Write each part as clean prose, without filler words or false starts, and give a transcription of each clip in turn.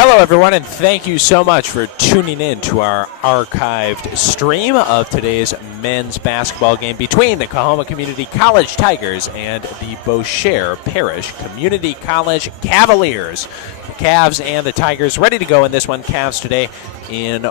Hello, everyone, and thank you so much for tuning in to our archived stream of today's men's basketball game between the Coahoma Community College Tigers and the Bossier Parish Community College Cavaliers. The Cavs and the Tigers ready to go in this one. Cavs today in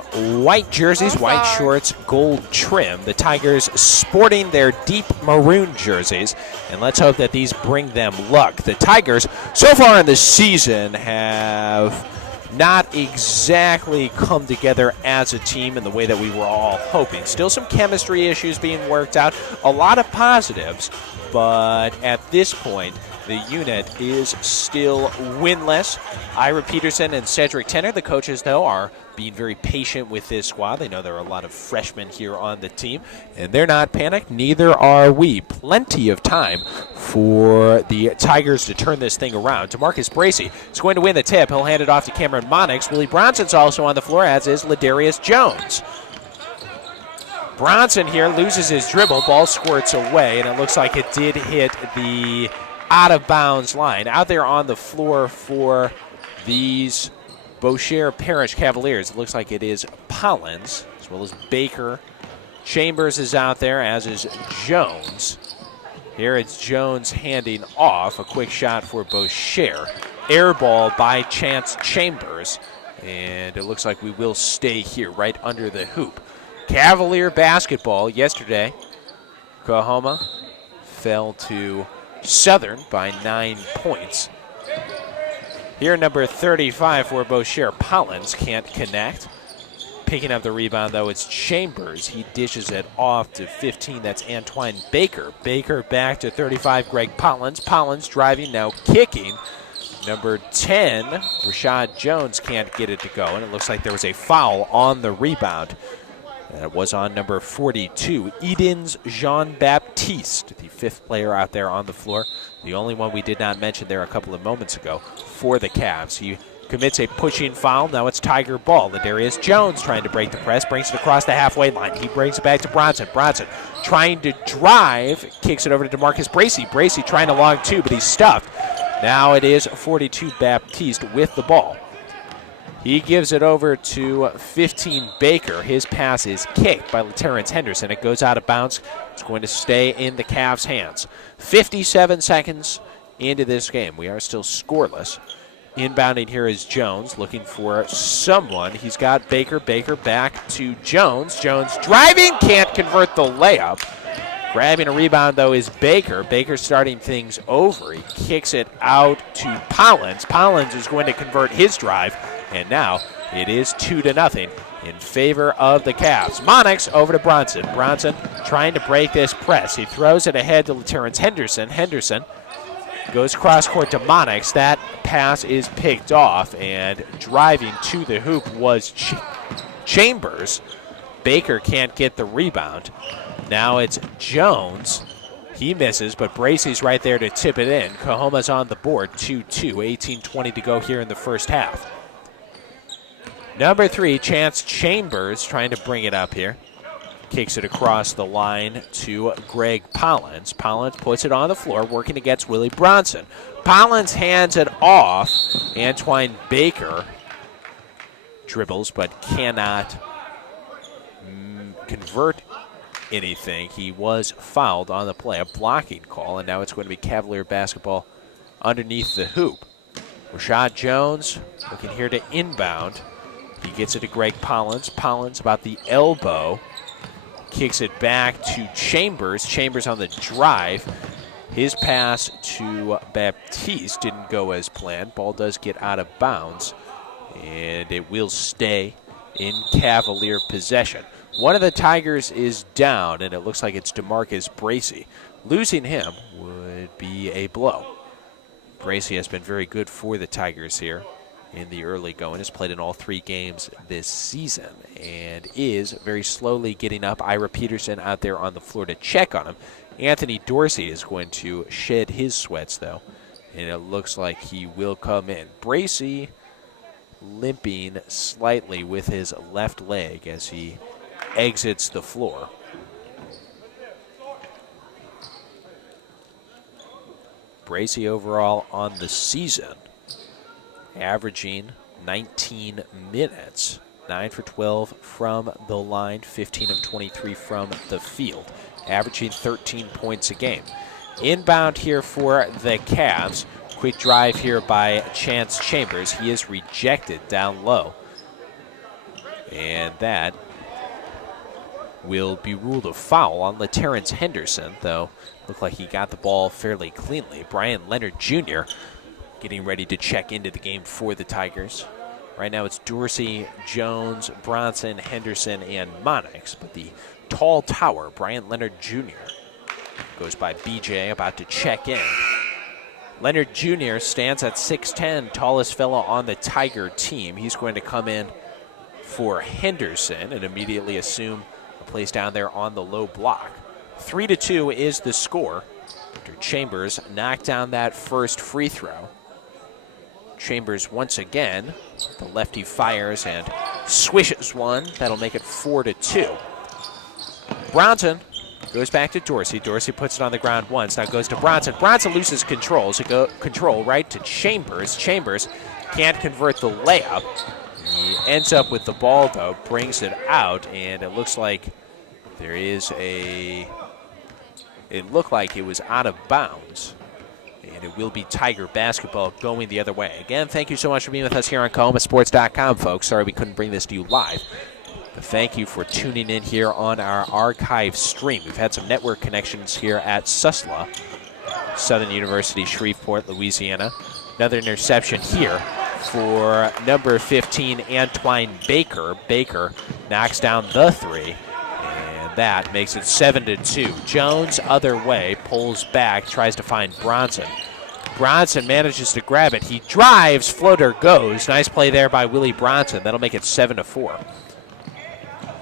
white jerseys, white shorts, gold trim. The Tigers sporting their deep maroon jerseys, and let's hope that these bring them luck. The Tigers, so far in the season, have not exactly come together as a team in the way that we were all hoping. Still some chemistry issues being worked out, a lot of positives, but at this point, the unit is still winless. Ira Peterson and Cedric Tenner, the coaches, though, are being very patient with this squad. They know there are a lot of freshmen here on the team, and they're not panicked. Neither are we. Plenty of time for the Tigers to turn this thing around. DeMarcus Bracey is going to win the tip. He'll hand it off to Cameron Monix. Willie Bronson's also on the floor, as is Ladarius Jones. Bronson here loses his dribble. Ball squirts away, and it looks like it did hit the out-of-bounds line. Out there on the floor for these Bossier Parish Cavaliers, it looks like it is Pollins, as well as Baker. Chambers is out there, as is Jones. Here it's Jones handing off. A quick shot for Bossier. Air ball by Chance Chambers, and it looks like we will stay here right under the hoop. Cavalier basketball yesterday. Coahoma fell to Southern by 9 points. Here, number 35 for Bossier, Pollins, can't connect. Picking up the rebound, though, it's Chambers. He dishes it off to 15. That's Antoine Baker. Baker back to 35, Greg Pollins. Pollins driving, now kicking. Number 10, Rashad Jones, can't get it to go, and it looks like there was a foul on the rebound. That was on number 42, Edens Jean-Baptiste, the fifth player out there on the floor. The only one we did not mention there a couple of moments ago for the Cavs. He commits a pushing foul. Now it's Tiger ball. Ladarius Jones trying to break the press, brings it across the halfway line. He brings it back to Bronson. Bronson trying to drive, kicks it over to DeMarcus Bracey. Bracey trying to long two, but he's stuffed. Now it is 42 Baptiste with the ball. He gives it over to 15 Baker. His pass is kicked by Terrence Henderson. It goes out of bounds. It's going to stay in the Cavs' hands. 57 seconds into this game. We are still scoreless. Inbounding here is Jones, looking for someone. He's got Baker. Baker back to Jones. Jones driving, can't convert the layup. Grabbing a rebound, though, is Baker. Baker starting things over. He kicks it out to Pollins. Pollins is going to convert his drive. And now it is 2-0 in favor of the Cavs. Monix over to Bronson. Bronson trying to break this press. He throws it ahead to Terrence Henderson. Henderson goes cross court to Monix. That pass is picked off, and driving to the hoop was Chambers. Baker can't get the rebound. Now it's Jones. He misses, but Bracey's right there to tip it in. Coahoma's on the board, 2-2, 18-20 to go here in the first half. Number 3, Chance Chambers, trying to bring it up here. Kicks it across the line to Greg Pollins. Pollins puts it on the floor, working against Willie Bronson. Pollins hands it off. Antoine Baker dribbles, but cannot convert anything. He was fouled on the play, a blocking call, and now it's going to be Cavalier basketball underneath the hoop. Rashad Jones looking here to inbound. He gets it to Greg Pollins. Pollins about the elbow. Kicks it back to Chambers. Chambers on the drive. His pass to Baptiste didn't go as planned. Ball does get out of bounds, and it will stay in Cavalier possession. One of the Tigers is down, and it looks like it's DeMarcus Bracey. Losing him would be a blow. Bracey has been very good for the Tigers here in the early going. Has played in all 3 games this season and is very slowly getting up. Ira Peterson out there on the floor to check on him. Anthony Dorsey is going to shed his sweats, though, and it looks like he will come in. Bracey limping slightly with his left leg as he exits the floor. Bracey overall on the season averaging 19 minutes. 9 for 12 from the line, 15 of 23 from the field, averaging 13 points a game. Inbound here for the Cavs. Quick drive here by Chance Chambers. He is rejected down low. And that will be ruled a foul on LaTerrence Henderson, though looked like he got the ball fairly cleanly. Brian Leonard Jr. getting ready to check into the game for the Tigers. Right now it's Dorsey, Jones, Bronson, Henderson, and Monix. But the tall tower, Brian Leonard Jr., goes by BJ, about to check in. Leonard Jr. stands at 6'10", tallest fellow on the Tiger team. He's going to come in for Henderson and immediately assume a place down there on the low block. 3-2 is the score after Chambers knocked down that first free throw. Chambers once again, the lefty fires and swishes one. That'll make it 4-2. Bronson goes back to Dorsey. Dorsey puts it on the ground once. Now goes to Bronson. Bronson loses control. So control right to Chambers. Chambers can't convert the layup. He ends up with the ball, though, brings it out, and it looks like there is a... It looked like it was out of bounds. And it will be Tiger basketball going the other way. Again, thank you so much for being with us here on KohomaSports.com, folks. Sorry we couldn't bring this to you live. But thank you for tuning in here on our archive stream. We've had some network connections here at Susla, Southern University, Shreveport, Louisiana. Another interception here for number 15, Antwine Baker. Baker knocks down the three. That makes it 7-2. Jones, other way, pulls back, tries to find Bronson. Bronson manages to grab it. He drives, floater goes. Nice play there by Willie Bronson. That'll make it 7-4.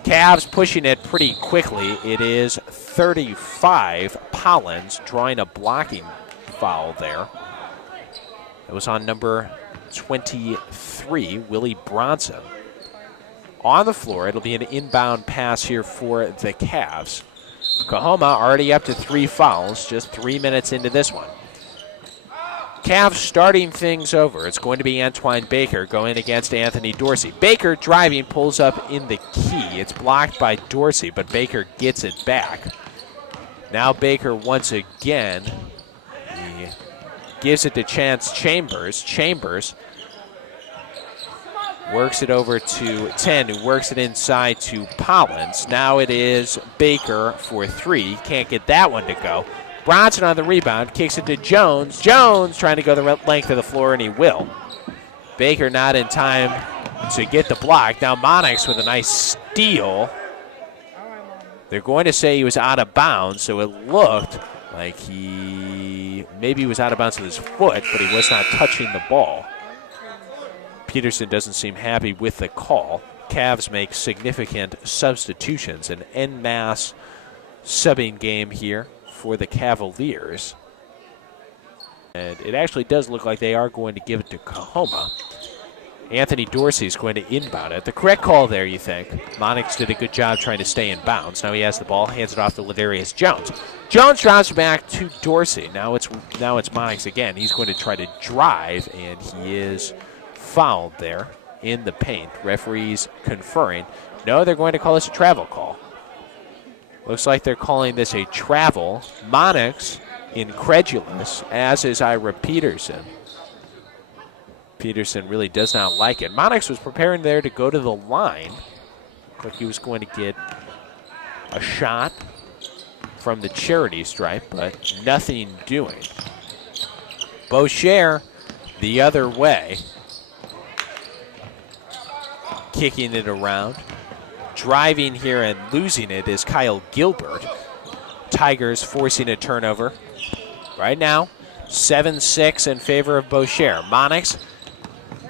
Cavs pushing it pretty quickly. It is 35. Pollins drawing a blocking foul there. It was on number 23, Willie Bronson. On the floor, it'll be an inbound pass here for the Cavs. Coahoma already up to 3 fouls, just 3 minutes into this one. Cavs starting things over. It's going to be Antwine Baker going against Anthony Dorsey. Baker driving, pulls up in the key. It's blocked by Dorsey, but Baker gets it back. Now Baker once again, he gives it to Chance Chambers. Chambers works it over to 10, who works it inside to Pollins. Now it is Baker for 3. Can't get that one to go. Bronson on the rebound, kicks it to Jones. Jones trying to go the length of the floor, and he will. Baker not in time to get the block. Now Monix with a nice steal. They're going to say he was out of bounds, so it looked like maybe he was out of bounds with his foot, but he was not touching the ball. Peterson doesn't seem happy with the call. Cavs make significant substitutions. An en masse subbing game here for the Cavaliers. And it actually does look like they are going to give it to Coahoma. Anthony Dorsey is going to inbound it. The correct call there, you think. Monix did a good job trying to stay in bounds. Now he has the ball, hands it off to Ladarius Jones. Jones drops back to Dorsey. Now it's Monix again. He's going to try to drive, and he is fouled there in the paint. Referees conferring. No, they're going to call this a travel call. Looks like they're calling this a travel. Monix incredulous, as is Ira Peterson. Peterson really does not like it. Monix was preparing there to go to the line. Looked like he was going to get a shot from the charity stripe, but nothing doing. Bossier the other way. Kicking it around. Driving here and losing it is Kyle Gilbert. Tigers forcing a turnover. Right now, 7-6 in favor of Bossier. Monix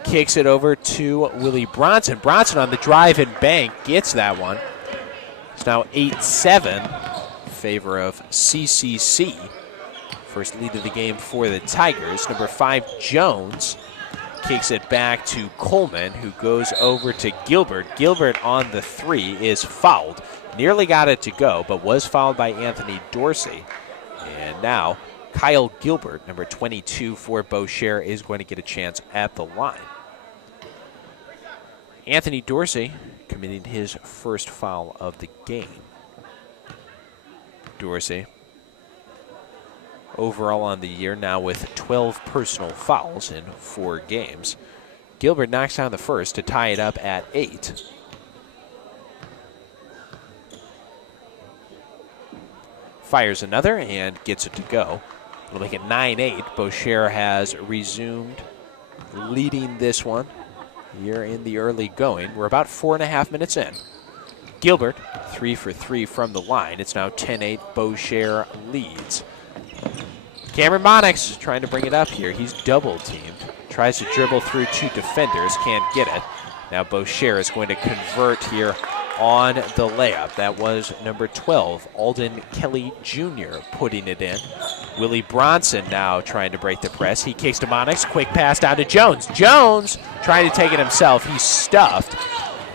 kicks it over to Willie Bronson. Bronson on the drive and bank gets that one. It's now 8-7 in favor of CCC. First lead of the game for the Tigers. Number 5, Jones, kicks it back to Coleman, who goes over to Gilbert. Gilbert on the 3 is fouled. Nearly got it to go, but was fouled by Anthony Dorsey. And now Kyle Gilbert, number 22 for Bossier, is going to get a chance at the line. Anthony Dorsey committing his first foul of the game. Dorsey overall on the year now with 12 personal fouls in 4 games. Gilbert knocks down the first to tie it up at 8. Fires another and gets it to go. It'll make it 9-8. Bossier has resumed leading this one here in the early going. We're about 4.5 minutes in. Gilbert, 3 for 3 from the line. It's now 10-8. Bossier leads. Cameron Monix trying to bring it up here. He's double teamed. Tries to dribble through 2 defenders. Can't get it. Now Bossier is going to convert here on the layup. That was number 12, Alden Kelly Jr. putting it in. Willie Bronson now trying to break the press. He kicks to Monix. Quick pass down to Jones. Jones trying to take it himself. He's stuffed.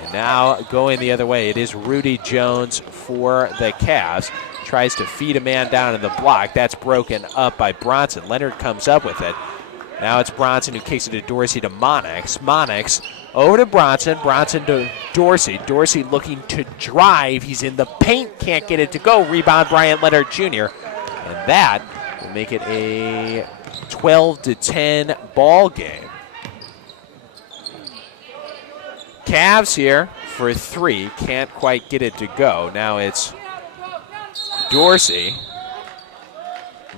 And now going the other way, it is Rudy Jones for the Cavs. Tries to feed a man down in the block. That's broken up by Bronson. Leonard comes up with it. Now it's Bronson who kicks it to Dorsey to Monix. Monix over to Bronson. Bronson to Dorsey. Dorsey looking to drive. He's in the paint. Can't get it to go. Rebound Bryant Leonard Jr. And that will make it a 12-10 ball game. Cavs here for 3. Can't quite get it to go. Now it's Dorsey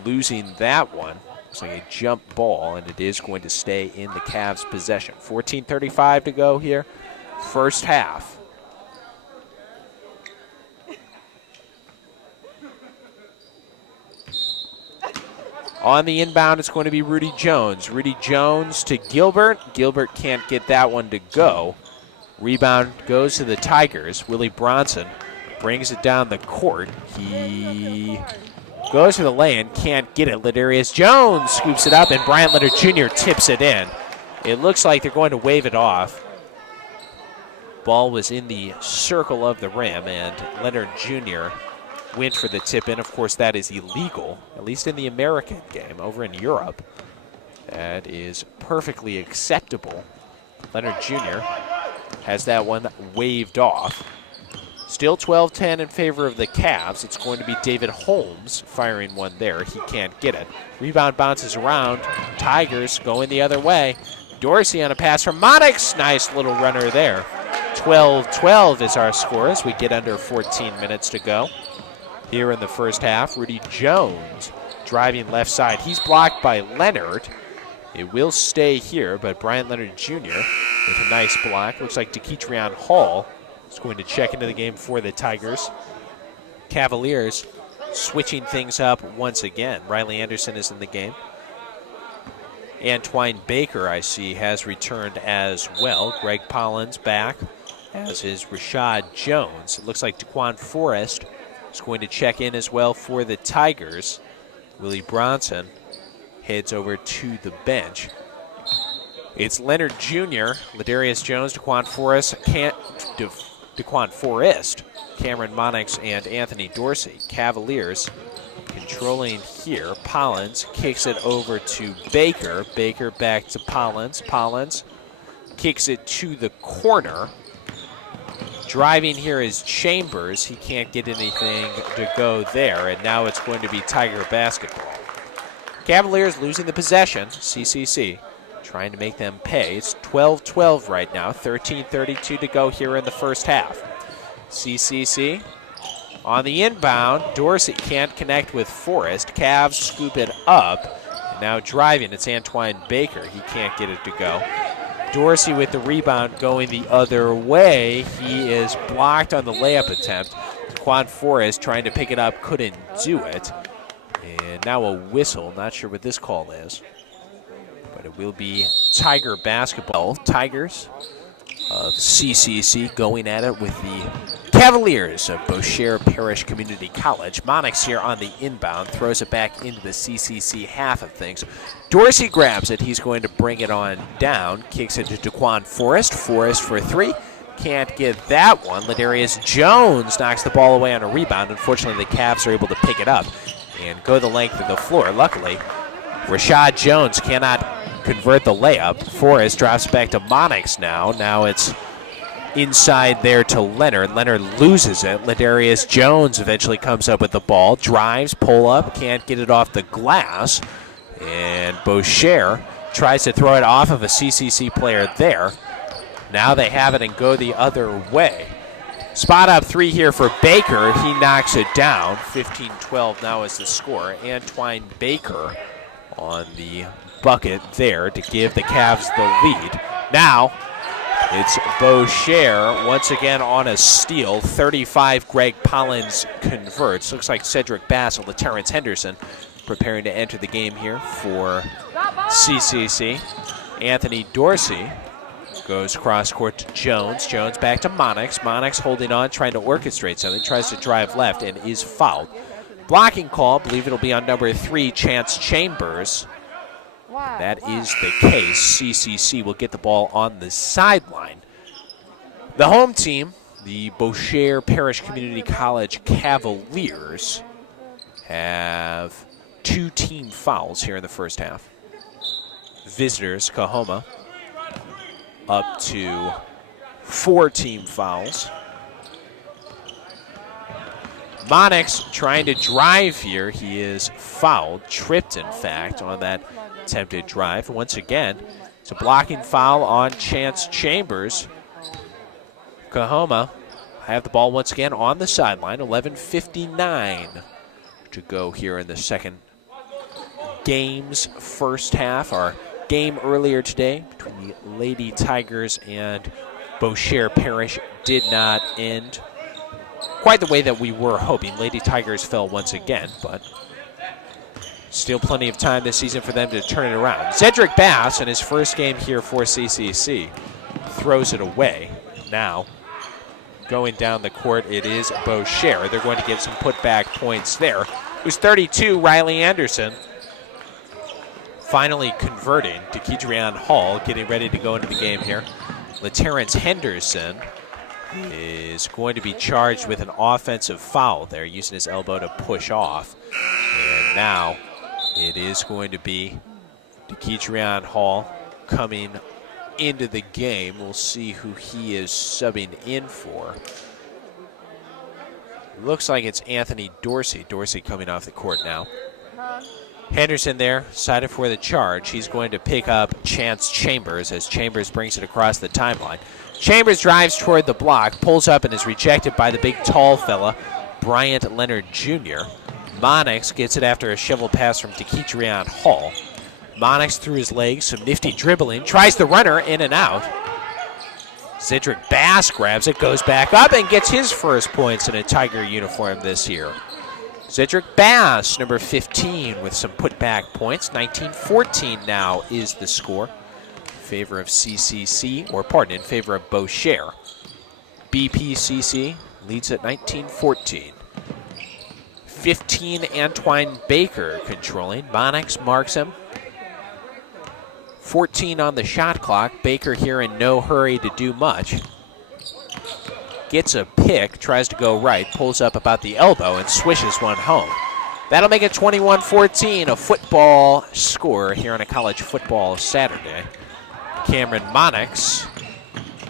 losing that one. Looks like a jump ball, and it is going to stay in the Cavs' possession. 14:35 to go here, first half. On the inbound, it's going to be Rudy Jones. Rudy Jones to Gilbert. Gilbert can't get that one to go. Rebound goes to the Tigers. Willie Bronson brings it down the court. He goes to the lane, can't get it. Ladarius Jones scoops it up, and Bryant Leonard Jr. tips it in. It looks like they're going to wave it off. Ball was in the circle of the rim, and Leonard Jr. went for the tip in. Of course, that is illegal, at least in the American game. Over in Europe, that is perfectly acceptable. Leonard Jr. has that one waved off. Still 12-10 in favor of the Cavs. It's going to be David Holmes firing one there. He can't get it. Rebound bounces around. Tigers going the other way. Dorsey on a pass from Monix. Nice little runner there. 12-12 is our score as we get under 14 minutes to go. Here in the first half, Rudy Jones driving left side. He's blocked by Leonard. It will stay here, but Bryant Leonard Jr. with a nice block. Looks like DeKetrian Hall is going to check into the game for the Tigers. Cavaliers switching things up once again. Riley Anderson is in the game. Antwine Baker, I see, has returned as well. Greg Pollins back, as is Rashad Jones. It looks like Daquan Forrest is going to check in as well for the Tigers. Willie Bronson heads over to the bench. It's Leonard Jr., Ladarius Jones, Daquan Forrest, Cameron Monix, and Anthony Dorsey. Cavaliers controlling here. Pollins kicks it over to Baker. Baker back to Pollins. Pollins kicks it to the corner. Driving here is Chambers. He can't get anything to go there, and now it's going to be Tiger basketball. Cavaliers losing the possession. CCC trying to make them pay. It's 12-12 right now. 13:32 to go here in the first half. CCC on the inbound. Dorsey can't connect with Forrest. Cavs scoop it up. And now driving, it's Antwine Baker. He can't get it to go. Dorsey with the rebound going the other way. He is blocked on the layup attempt. Daquan Forrest trying to pick it up, couldn't do it. And now a whistle. Not sure what this call is, but it will be Tiger basketball. Tigers of CCC going at it with the Cavaliers of Bossier Parish Community College. Monix here on the inbound, throws it back into the CCC half of things. Dorsey grabs it. He's going to bring it on down. Kicks it to Daquan Forrest. Forrest for 3. Can't get that one. Ladarius Jones knocks the ball away on a rebound. Unfortunately, the Cavs are able to pick it up and go the length of the floor. Luckily, Rashad Jones cannot convert the layup. Forrest drops back to Monix now. Now it's inside there to Leonard. Leonard loses it. Ladarius Jones eventually comes up with the ball, drives, pull up, can't get it off the glass. And Bossier tries to throw it off of a CCC player there. Now they have it and go the other way. Spot up three here for Baker. He knocks it down. 15-12 now is the score. Antwine Baker on the bucket there to give the Cavs the lead. Now it's Bossier once again on a steal. 35, Greg Pollins converts. Looks like Cedric Bass and Terrence Henderson preparing to enter the game here for CCC. Anthony Dorsey goes cross court to Jones. Jones back to Monix. Monix holding on, trying to orchestrate something. Tries to drive left and is fouled. Blocking call, believe it'll be on number 3, Chance Chambers. That is the case. CCC will get the ball on the sideline. The home team, the Bossier Parish Community College Cavaliers, have 2 team fouls here in the first half. Visitors, Coahoma, up to 4 team fouls. Monix trying to drive here. He is fouled, tripped in fact, on that attempted drive. Once again, it's a blocking foul on Chance Chambers. Coahoma have the ball once again on the sideline. 11:59 to go here in the second game's first half. Our game earlier today between the Lady Tigers and Bossier Parish did not end quite the way that we were hoping. Lady Tigers fell once again, but still plenty of time this season for them to turn it around. Cedric Bass in his first game here for CCC throws it away. Now, going down the court, it is Bossier. They're going to get some putback points there. It was 32, Riley Anderson finally converting to Kedrian Hall, getting ready to go into the game here. Terrence Henderson is going to be charged with an offensive foul there, using his elbow to push off. And now it is going to be Kedrian Hall coming into the game. We'll see who he is subbing in for. Looks like it's Anthony Dorsey. Dorsey coming off the court now. Henderson there, sided for the charge. He's going to pick up Chance Chambers as Chambers brings it across the timeline. Chambers drives toward the block, pulls up and is rejected by the big tall fella, Bryant Leonard Jr. Monix gets it after a shovel pass from Kedrian Hall. Monix through his legs, some nifty dribbling, tries the runner, in and out. Cedric Bass grabs it, goes back up, and gets his first points in a Tiger uniform this year. Cedric Bass, number 15, with some putback points. 19-14 now is the score in favor of CCC, or pardon, in favor of Bossier. BPCC leads at 19-14. 15, Antwine Baker controlling. Monix marks him. 14 on the shot clock. Baker here in no hurry to do much. Gets a pick, tries to go right, pulls up about the elbow and swishes one home. That'll make it 21-14, a football score here on a college football Saturday. Cameron Monix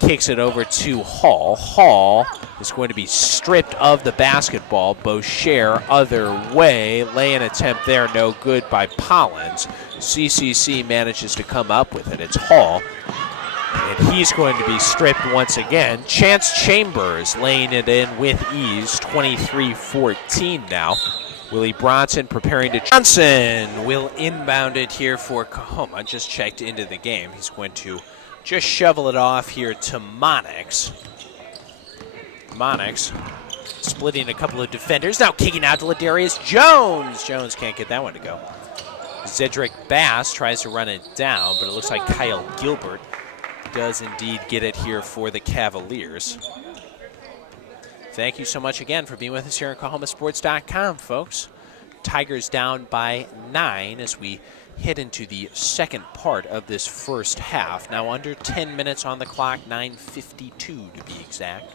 kicks it over to Hall. Hall is going to be stripped of the basketball. Bossier other way. Lay-in attempt there, no good by Pollins. CCC manages to come up with it. It's Hall. And he's going to be stripped once again. Chance Chambers laying it in with ease. 23-14 now. Willie Bronson preparing to... Johnson will inbound it here for Coahoma. Just checked into the game. He's going to just shovel it off here to Monix. Monix splitting a couple of defenders. Now kicking out to Ladarius Jones. Jones can't get that one to go. Cedric Bass tries to run it down, but it looks like Kyle Gilbert does indeed get it here for the Cavaliers. Thank you so much again for being with us here at CoahomaSports.com, folks. Tigers down by 9 as we head into the second part of this first half. Now under 10 minutes on the clock, 9:52 to be exact.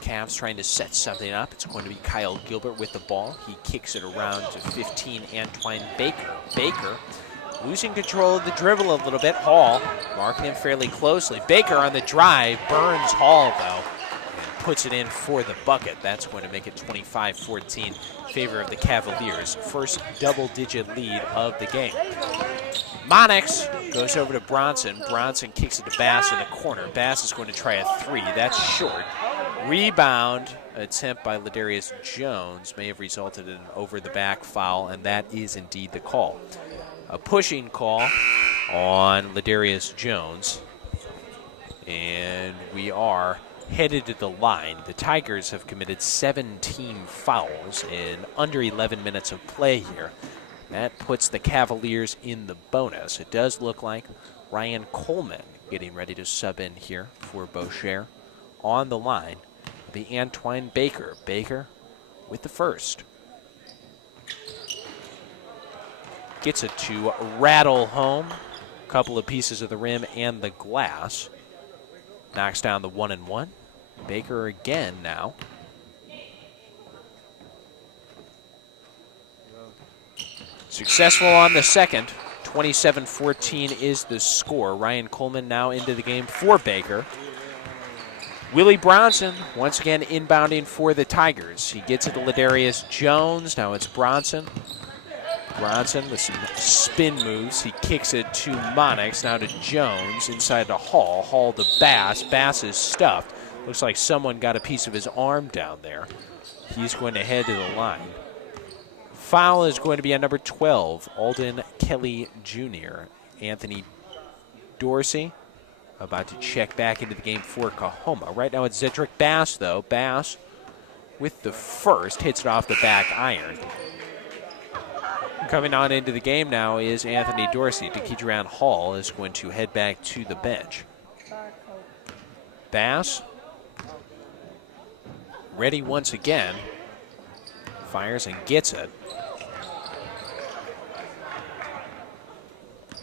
Cavs trying to set something up. It's going to be Kyle Gilbert with the ball. He kicks it around to 15, Antwine Baker. Baker losing control of the dribble a little bit. Hall marking him fairly closely. Baker on the drive, burns Hall though, and puts it in for the bucket. That's going to make it 25-14 in favor of the Cavaliers. First double-digit lead of the game. Monix goes over to Bronson. Bronson kicks it to Bass in the corner. Bass is going to try a three. That's short. Rebound attempt by Ladarius Jones may have resulted in an over-the-back foul, and that is indeed the call. A pushing call on Ladarius Jones. And we are headed to the line. The Tigers have committed 17 fouls in under 11 minutes of play here. That puts the Cavaliers in the bonus. It does look like Ryan Coleman getting ready to sub in here for Bossier. On the line, the Antoine Baker. Baker with the first. Gets it to rattle home. A couple of pieces of the rim and the glass. Knocks down the 1-and-1. Baker again now. Successful on the second. 27-14 is the score. Ryan Coleman now into the game for Baker. Willie Bronson once again inbounding for the Tigers. He gets it to Ladarius Jones. Now it's Bronson. Bronson with some spin moves. He kicks it to Monix. Now to Jones. Inside to Hall. Hall to Bass. Bass is stuffed. Looks like someone got a piece of his arm down there. He's going to head to the line. Foul is going to be on number 12, Alden Kelly Jr. Anthony Dorsey about to check back into the game for Kahoma. Right now it's Zedric Bass, though. Bass with the first, hits it off the back iron. Coming on into the game now is Anthony Dorsey. Dekedrian Hall is going to head back to the bench. Bass ready once again. Fires and gets it.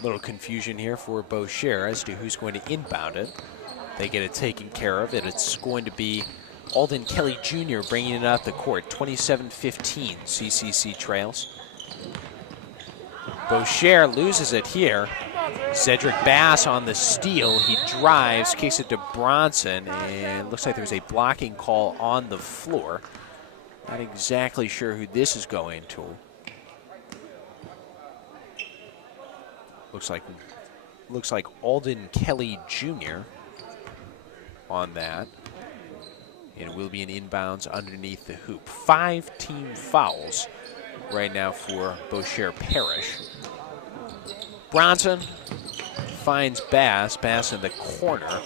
Little confusion here for Bossier as to who's going to inbound it. They get it taken care of. It's going to be Alden Kelly Jr. bringing it out the court. 27-15, CCC trails. Bossier loses it here. Cedric Bass on the steal. He drives, kicks it to Bronson, and looks like there's a blocking call on the floor. Not exactly sure who this is going to. Looks like Alden Kelly Jr. on that. And it will be an inbounds underneath the hoop. 5 team fouls right now for Bossier Parish. Bronson finds Bass. Bass in the corner.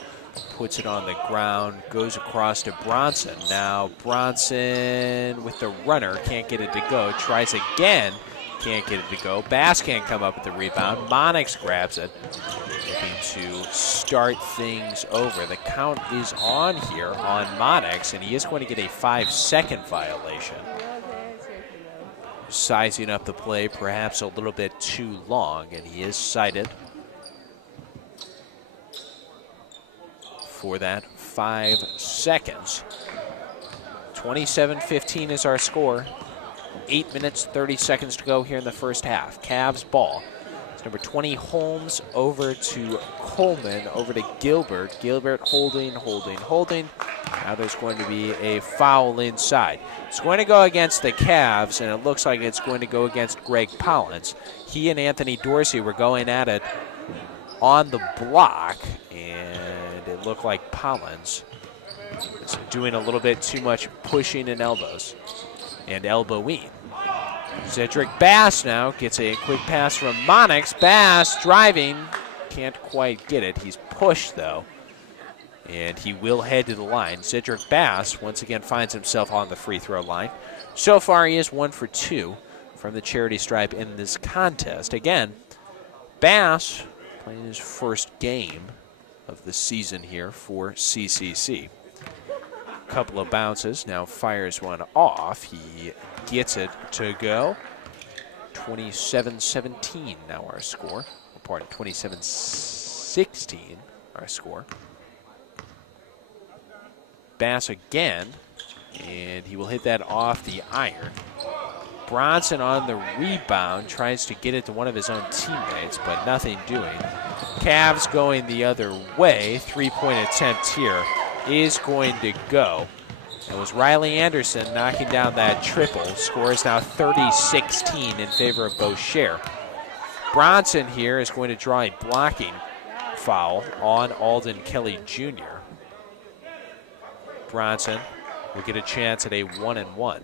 Puts it on the ground, goes across to Bronson. Now Bronson with the runner, can't get it to go. Tries again, can't get it to go. Bass can't come up with the rebound. Monix grabs it, looking to start things over. The count is on here on Monix, and he is going to get a 5-second violation. Sizing up the play perhaps a little bit too long, and he is cited for that 5 seconds. 27-15 is our score. 8 minutes, 30 seconds to go here in the first half. Cavs ball. It's number 20, Holmes, over to Coleman, over to Gilbert. Gilbert holding. Now there's going to be a foul inside. It's going to go against the Cavs, and it looks like it's going to go against Greg Pollins. He and Anthony Dorsey were going at it on the block, and it looked like Pollins is doing a little bit too much pushing and elbows and elbowing. Cedric Bass now gets a quick pass from Monix. Bass driving, can't quite get it. He's pushed though, and he will head to the line. Cedric Bass once again finds himself on the free throw line. So far he is 1 for 2 from the charity stripe in this contest. Again, Bass playing his first game of the season here for CCC. Couple of bounces, now fires one off. He gets it to go. 27-17 now our score. Pardon, 27-16 our score. Bass again, and he will hit that off the iron. Bronson on the rebound, tries to get it to one of his own teammates, but nothing doing. Cavs going the other way. 3-point attempt here is going to go. It was Riley Anderson knocking down that triple. Score is now 30-16 in favor of Bossier. Bronson here is going to draw a blocking foul on Alden Kelly Jr. Bronson will get a chance at a 1-and-1.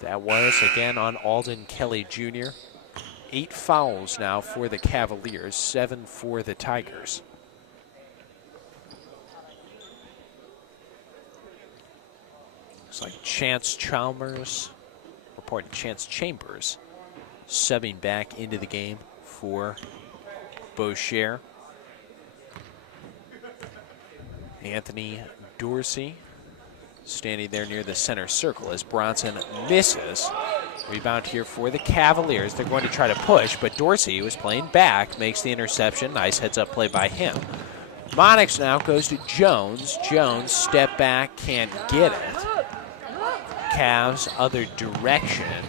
That was, again, on Alden Kelly Jr. 8 fouls now for the Cavaliers, 7 for the Tigers. Looks like Chance Chambers subbing back into the game for Bossier. Anthony Dorsey standing there near the center circle as Bronson misses. Rebound here for the Cavaliers. They're going to try to push, but Dorsey, who was playing back, makes the interception. Nice heads-up play by him. Monix now goes to Jones. Jones, step back, can't get it. Cavs, other direction.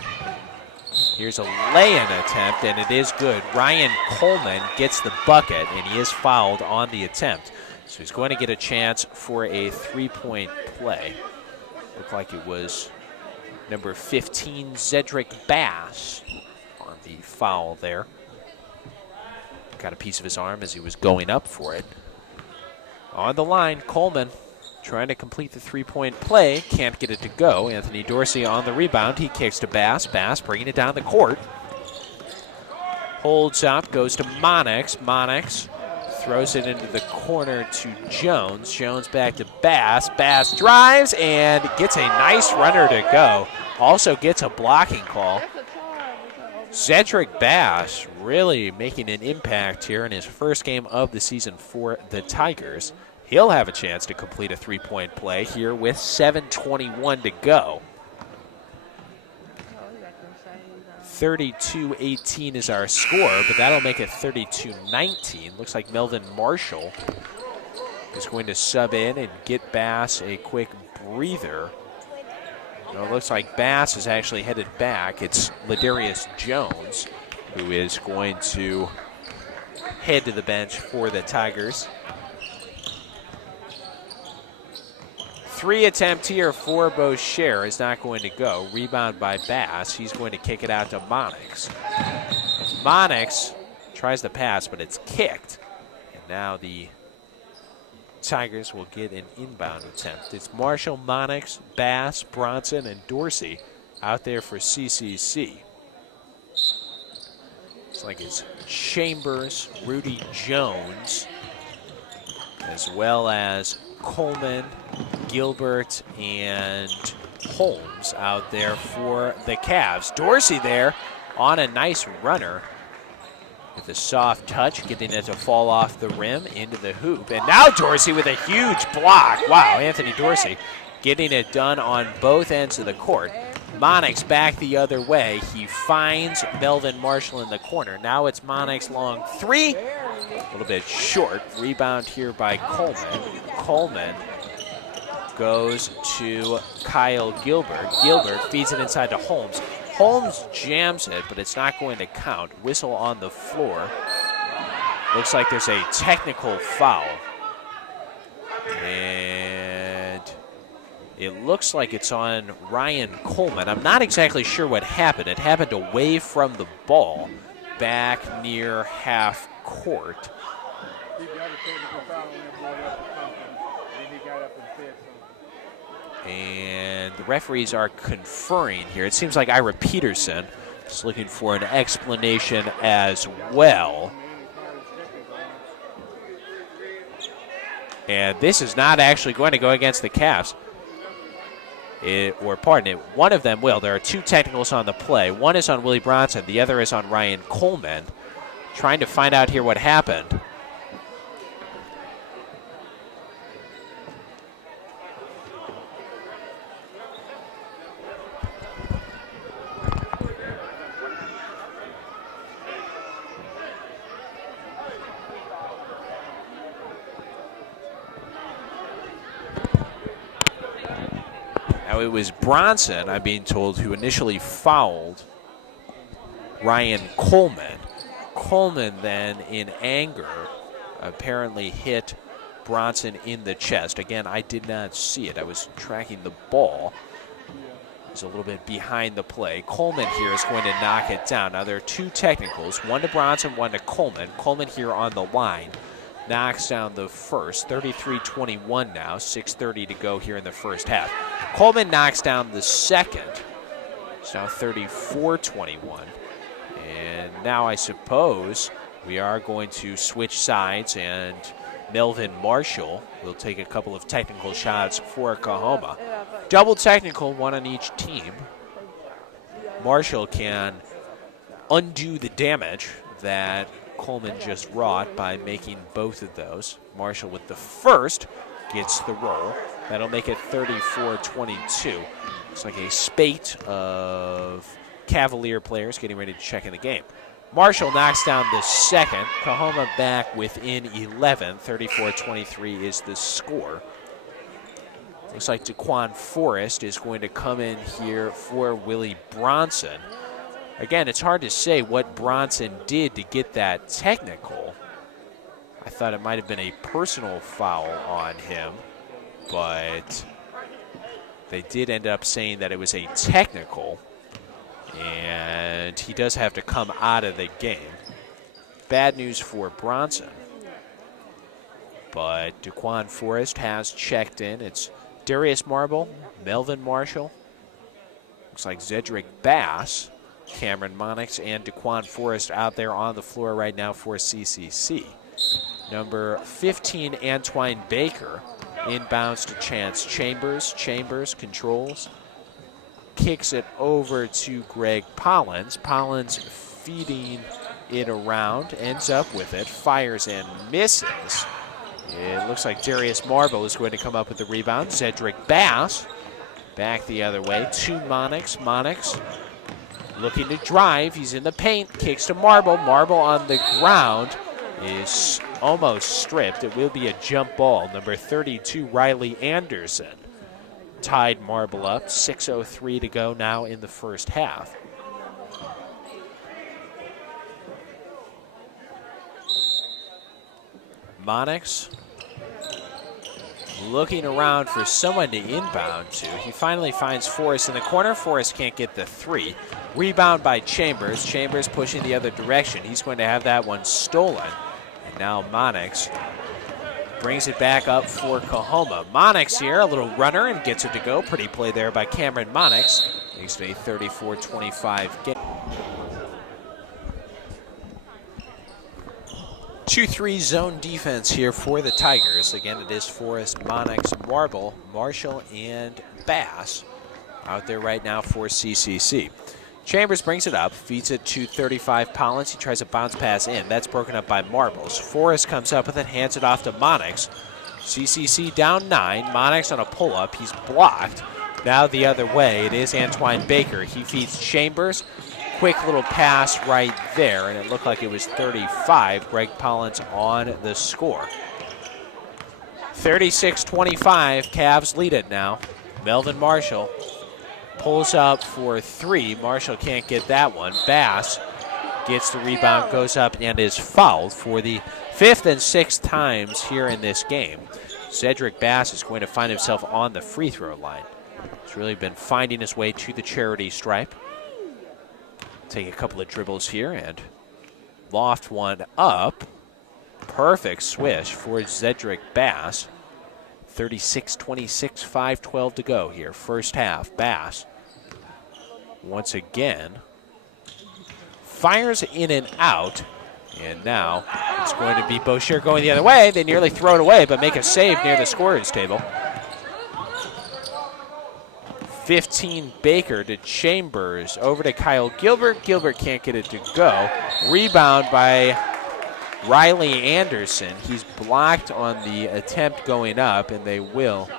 Here's a lay-in attempt, and it is good. Ryan Coleman gets the bucket, and he is fouled on the attempt. So he's going to get a chance for a 3-point play. Looked like it was number 15, Zedric Bass, on the foul there. Got a piece of his arm as he was going up for it. On the line, Coleman trying to complete the 3-point play. Can't get it to go. Anthony Dorsey on the rebound. He kicks to Bass. Bass bringing it down the court. Holds up, goes to Monix. Monix throws it into the corner to Jones. Jones back to Bass. Bass drives and gets a nice runner to go. Also gets a blocking call. Zedric Bass really making an impact here in his first game of the season for the Tigers. He'll have a chance to complete a 3-point play here with 7:21 to go. 32-18 is our score, but that'll make it 32-19. Looks like Melvin Marshall is going to sub in and get Bass a quick breather. Well, it looks like Bass is actually headed back. It's Ladarius Jones who is going to head to the bench for the Tigers. 3 attempt here for Bossier is not going to go. Rebound by Bass. He's going to kick it out to Monix. Monix tries the pass, but it's kicked. And now the Tigers will get an inbound attempt. It's Marshall, Monix, Bass, Bronson, and Dorsey out there for CCC. It's like it's Chambers, Rudy Jones, as well as Coleman, Gilbert, and Holmes out there for the Cavs. Dorsey there on a nice runner with a soft touch, getting it to fall off the rim into the hoop. And now Dorsey with a huge block. Wow, Anthony Dorsey getting it done on both ends of the court. Monix back the other way. He finds Melvin Marshall in the corner. Now it's Monix long 3. A little bit short. Rebound here by Coleman. Coleman goes to Kyle Gilbert. Gilbert feeds it inside to Holmes. Holmes jams it, but it's not going to count. Whistle on the floor. Looks like there's a technical foul. And it looks like it's on Ryan Coleman. I'm not exactly sure what happened. It happened away from the ball, back near half court. And the referees are conferring here. It seems like Ira Peterson is looking for an explanation as well. And this is not actually going to go against the Cavs. One of them will. There are 2 technicals on the play. One is on Willie Bronson. The other is on Ryan Coleman. Trying to find out here what happened. Now it was Bronson, I'm being told, who initially fouled Ryan Coleman. Coleman then, in anger, apparently hit Bronson in the chest. Again, I did not see it. I was tracking the ball. It's a little bit behind the play. Coleman here is going to knock it down. Now there are two technicals, one to Bronson, one to Coleman. Coleman here on the line knocks down the first. 33-21 now, 6:30 to go here in the first half. Coleman knocks down the second. It's now 34-21. And now I suppose we are going to switch sides, and Melvin Marshall will take a couple of technical shots for Coahoma. Double technical, one on each team. Marshall can undo the damage that Coleman just wrought by making both of those. Marshall with the first gets the roll. That'll make it 34-22. It's like a spate of Cavalier players getting ready to check in the game. Marshall knocks down the second. Coahoma back within 11. 34-23 is the score. Looks like Daquan Forrest is going to come in here for Willie Bronson. Again, it's hard to say what Bronson did to get that technical. I thought it might have been a personal foul on him, but they did end up saying that it was a technical, and he does have to come out of the game. Bad news for Bronson, but Daquan Forrest has checked in. It's Darius Marble, Melvin Marshall, looks like Zedric Bass, Cameron Monix, and Daquan Forrest out there on the floor right now for CCC. Number 15, Antwine Baker, inbounds to Chance Chambers. Chambers controls, kicks it over to Greg Pollins. Pollins feeding it around, ends up with it, fires and misses. It looks like Darius Marble is going to come up with the rebound. Cedric Bass back the other way to Monix. Monix looking to drive. He's in the paint. Kicks to Marble. Marble on the ground is almost stripped. It will be a jump ball. Number 32, Riley Anderson, tied Marble up. 6:03 to go now in the first half. Monix looking around for someone to inbound to. He finally finds Forrest in the corner. Forrest can't get the three. Rebound by Chambers. Chambers pushing the other direction. He's going to have that one stolen. And now Monix brings it back up for Coahoma. Monix here, a little runner, and gets it to go. Pretty play there by Cameron Monix. Makes it a 34-25 game. 2-3 zone defense here for the Tigers. Again, it is Forrest, Monix, Marble, Marshall, and Bass out there right now for CCC. Chambers brings it up, feeds it to 35 Pollins. He tries a bounce pass in. That's broken up by Marbles. Forrest comes up with it, hands it off to Monix. CCC down 9. Monix on a pull-up. He's blocked. Now the other way, it is Antwine Baker. He feeds Chambers. Quick little pass right there, and it looked like it was 35. Greg Pollins on the score. 36-25, Cavs lead it now. Melvin Marshall pulls up for three. Marshall can't get that one. Bass gets the rebound, goes up, and is fouled for the fifth and sixth times here in this game. Cedric Bass is going to find himself on the free throw line. He's really been finding his way to the charity stripe. Take a couple of dribbles here and loft one up. Perfect swish for Cedric Bass. 36-26, 5:12 to go here. First half. Bass once again fires in and out. And now it's going to be Bossier going the other way. They nearly throw it away, but make a save near the scorer's table. 15 Baker to Chambers, over to Kyle Gilbert. Gilbert can't get it to go. Rebound by Riley Anderson. He's blocked on the attempt going up, and they will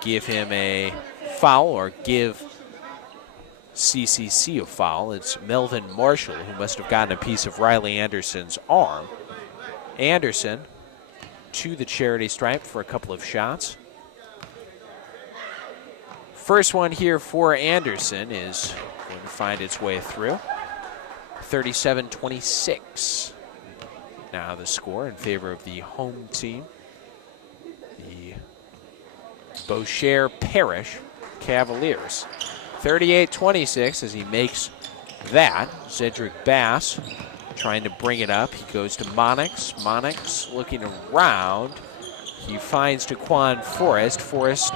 give him a foul, or give CCC a foul. It's Melvin Marshall who must have gotten a piece of Riley Anderson's arm. Anderson to the charity stripe for a couple of shots. First one here for Anderson is going to find its way through. 37-26. Now the score in favor of the home team. The Bossier Parish Cavaliers. 38-26 as he makes that. Cedric Bass trying to bring it up. He goes to Monix. Monix looking around. He finds Daquan Forrest. Forrest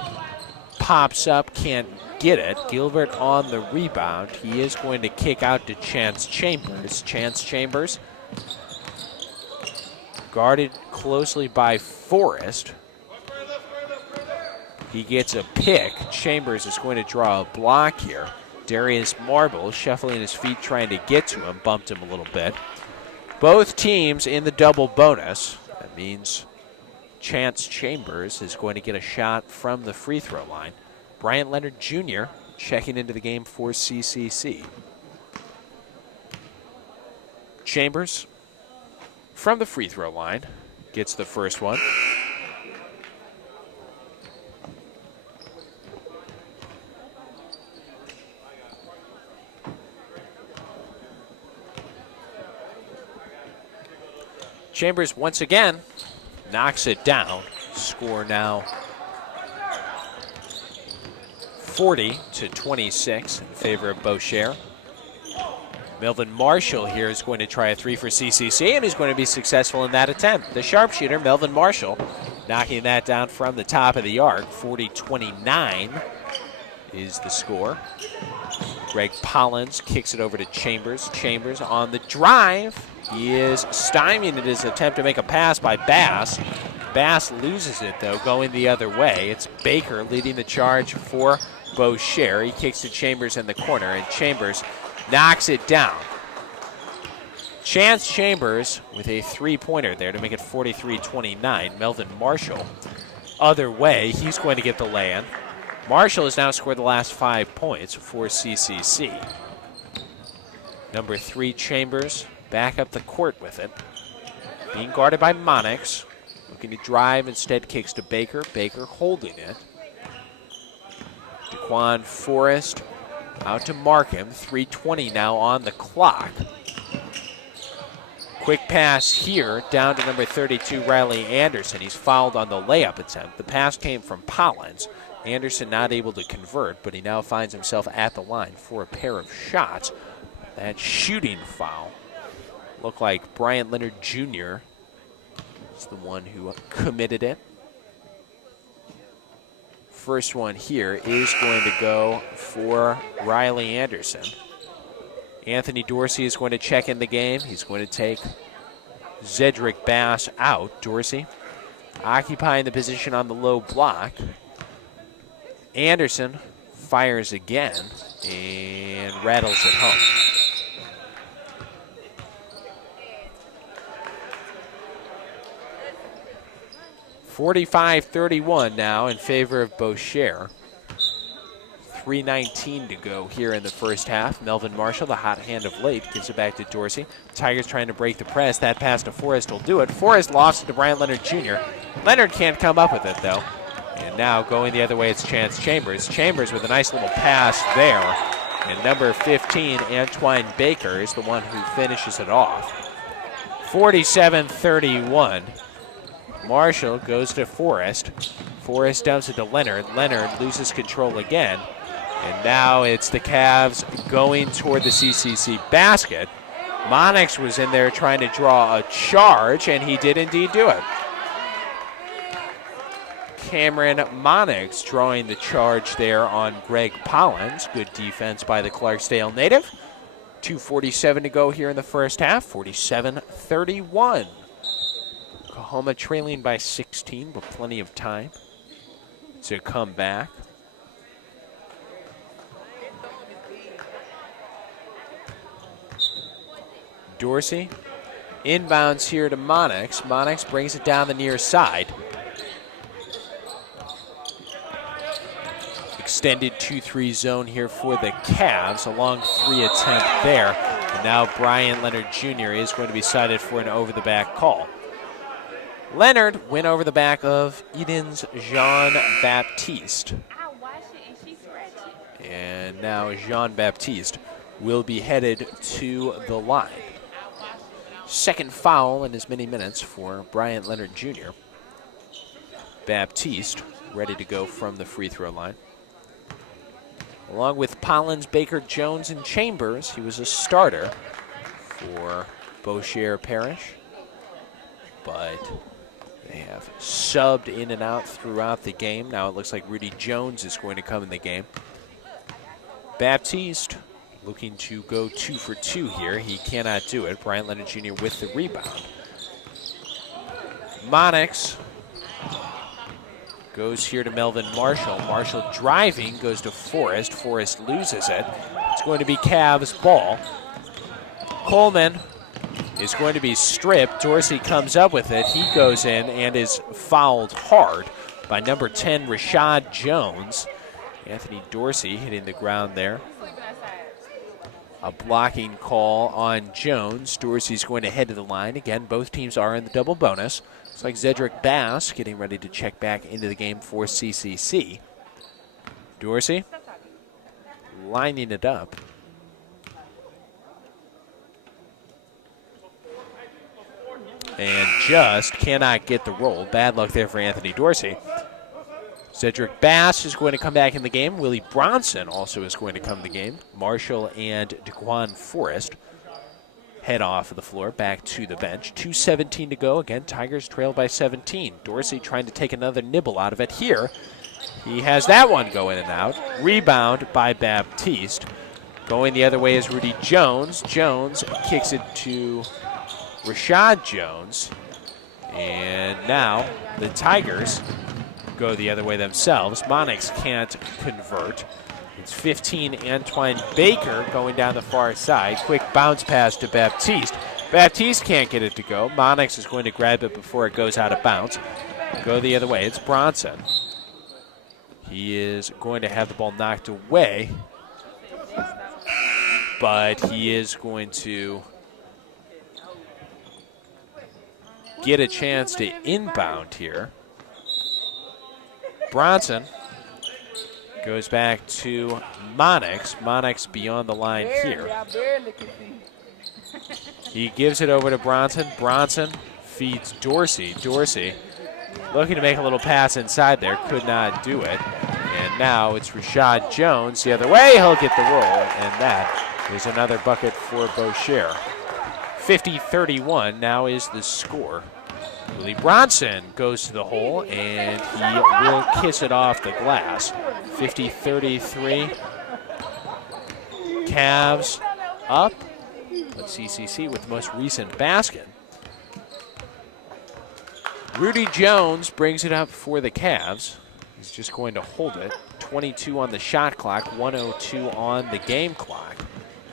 pops up, can't get it. Gilbert on the rebound. He is going to kick out to Chance Chambers. Chance Chambers guarded closely by Forrest. He gets a pick. Chambers is going to draw a block here. Darius Marble shuffling his feet trying to get to him, bumped him a little bit. Both teams in the double bonus. That means Chance Chambers is going to get a shot from the free throw line. Bryant Leonard Jr. checking into the game for CCC. Chambers from the free throw line gets the first one. Chambers once again knocks it down. Score now 40-26 in favor of Bossier. Melvin Marshall here is going to try a three for CCC, and he's going to be successful in that attempt. The sharpshooter, Melvin Marshall, knocking that down from the top of the arc. 40-29 is the score. Greg Pollins kicks it over to Chambers. Chambers on the drive. He is stymied in his attempt to make a pass by Bass. Bass loses it, though, going the other way. It's Baker leading the charge for Bossier. He kicks to Chambers in the corner, and Chambers knocks it down. Chance Chambers with a three-pointer there to make it 43-29. Melvin Marshall, other way, he's going to get the lay-in. Marshall has now scored the last 5 points for CCC. Number 3, Chambers, back up the court with it. Being guarded by Monix. Looking to drive, instead kicks to Baker. Baker holding it. Daquan Forrest out to mark him. 3:20 now on the clock. Quick pass here down to number 32, Riley Anderson. He's fouled on the layup attempt. The pass came from Pollins. Anderson not able to convert, but he now finds himself at the line for a pair of shots. That shooting foul looked like Bryant Leonard Jr. is the one who committed it. First one here is going to go for Riley Anderson. Anthony Dorsey is going to check in the game. He's going to take Cedric Bass out. Dorsey occupying the position on the low block. Anderson fires again and rattles it home. (45-31) now in favor of Bossier. 3:19 to go here in the first half. Melvin Marshall, the hot hand of late, gives it back to Dorsey. Tigers trying to break the press. That pass to Forrest will do it. Forrest lost it to Bryant Leonard Jr. Leonard can't come up with it, though. And now going the other way, it's Chance Chambers. Chambers with a nice little pass there. And number 15, Antoine Baker, is the one who finishes it off. 47-31. Marshall goes to Forrest. Forrest dumps it to Leonard. Leonard loses control again. And now it's the Cavs going toward the CCC basket. Monix was in there trying to draw a charge, and he did indeed do it. Cameron Monix drawing the charge there on Greg Pollins. Good defense by the Clarksdale native. 2:47 to go here in the first half. 47-31. Oklahoma trailing by 16, but plenty of time to come back. Dorsey inbounds here to Monix. Monix brings it down the near side. Extended 2-3 zone here for the Cavs. A long 3 attempt there. And now Bryant Leonard Jr. is going to be cited for an over-the-back call. Leonard went over the back of Eden's Jean-Baptiste. And now Jean-Baptiste will be headed to the line. Second foul in as many minutes for Bryant Leonard Jr. Baptiste ready to go from the free throw line. Along with Pollins, Baker, Jones, and Chambers, he was a starter for Bossier Parish. But they have subbed in and out throughout the game. Now it looks like Rudy Jones is going to come in the game. Baptiste looking to go 2 for 2 here. He cannot do it. Bryant Leonard Jr. with the rebound. Monix goes here to Melvin Marshall. Marshall driving, goes to Forrest. Forrest loses it. It's going to be Cavs ball. Coleman is going to be stripped. Dorsey comes up with it. He goes in and is fouled hard by number 10, Rashad Jones. Anthony Dorsey hitting the ground there. A blocking call on Jones. Dorsey's going to head to the line. Again, both teams are in the double bonus. Looks like Zedric Bass getting ready to check back into the game for CCC. Dorsey lining it up. And just cannot get the roll. Bad luck there for Anthony Dorsey. Cedric Bass is going to come back in the game. Willie Bronson also is going to come in the game. Marshall and DeQuan Forrest head off of the floor, back to the bench. 2:17 to go. Again, Tigers trail by 17. Dorsey trying to take another nibble out of it here. He has that one go in and out. Rebound by Baptiste. Going the other way is Rudy Jones. Jones kicks it to Rashad Jones. And now the Tigers go the other way themselves. Monix can't convert. It's 15, Antoine Baker going down the far side. Quick bounce pass to Baptiste. Baptiste can't get it to go. Monix is going to grab it before it goes out of bounds. Go the other way. It's Bronson. He is going to have the ball knocked away, but he is going to get a chance to inbound here. Bronson goes back to Monix. Monix beyond the line here. He gives it over to Bronson. Bronson feeds Dorsey. Dorsey looking to make a little pass inside there. Could not do it. And now it's Rashad Jones the other way. He'll get the roll. And that is another bucket for Bossier. 50-31 now is the score. Willie Bronson goes to the hole, and he will kiss it off the glass. 50-33. Cavs up, but CCC with the most recent basket. Rudy Jones brings it up for the Cavs. He's just going to hold it. 22 on the shot clock, 102 on the game clock.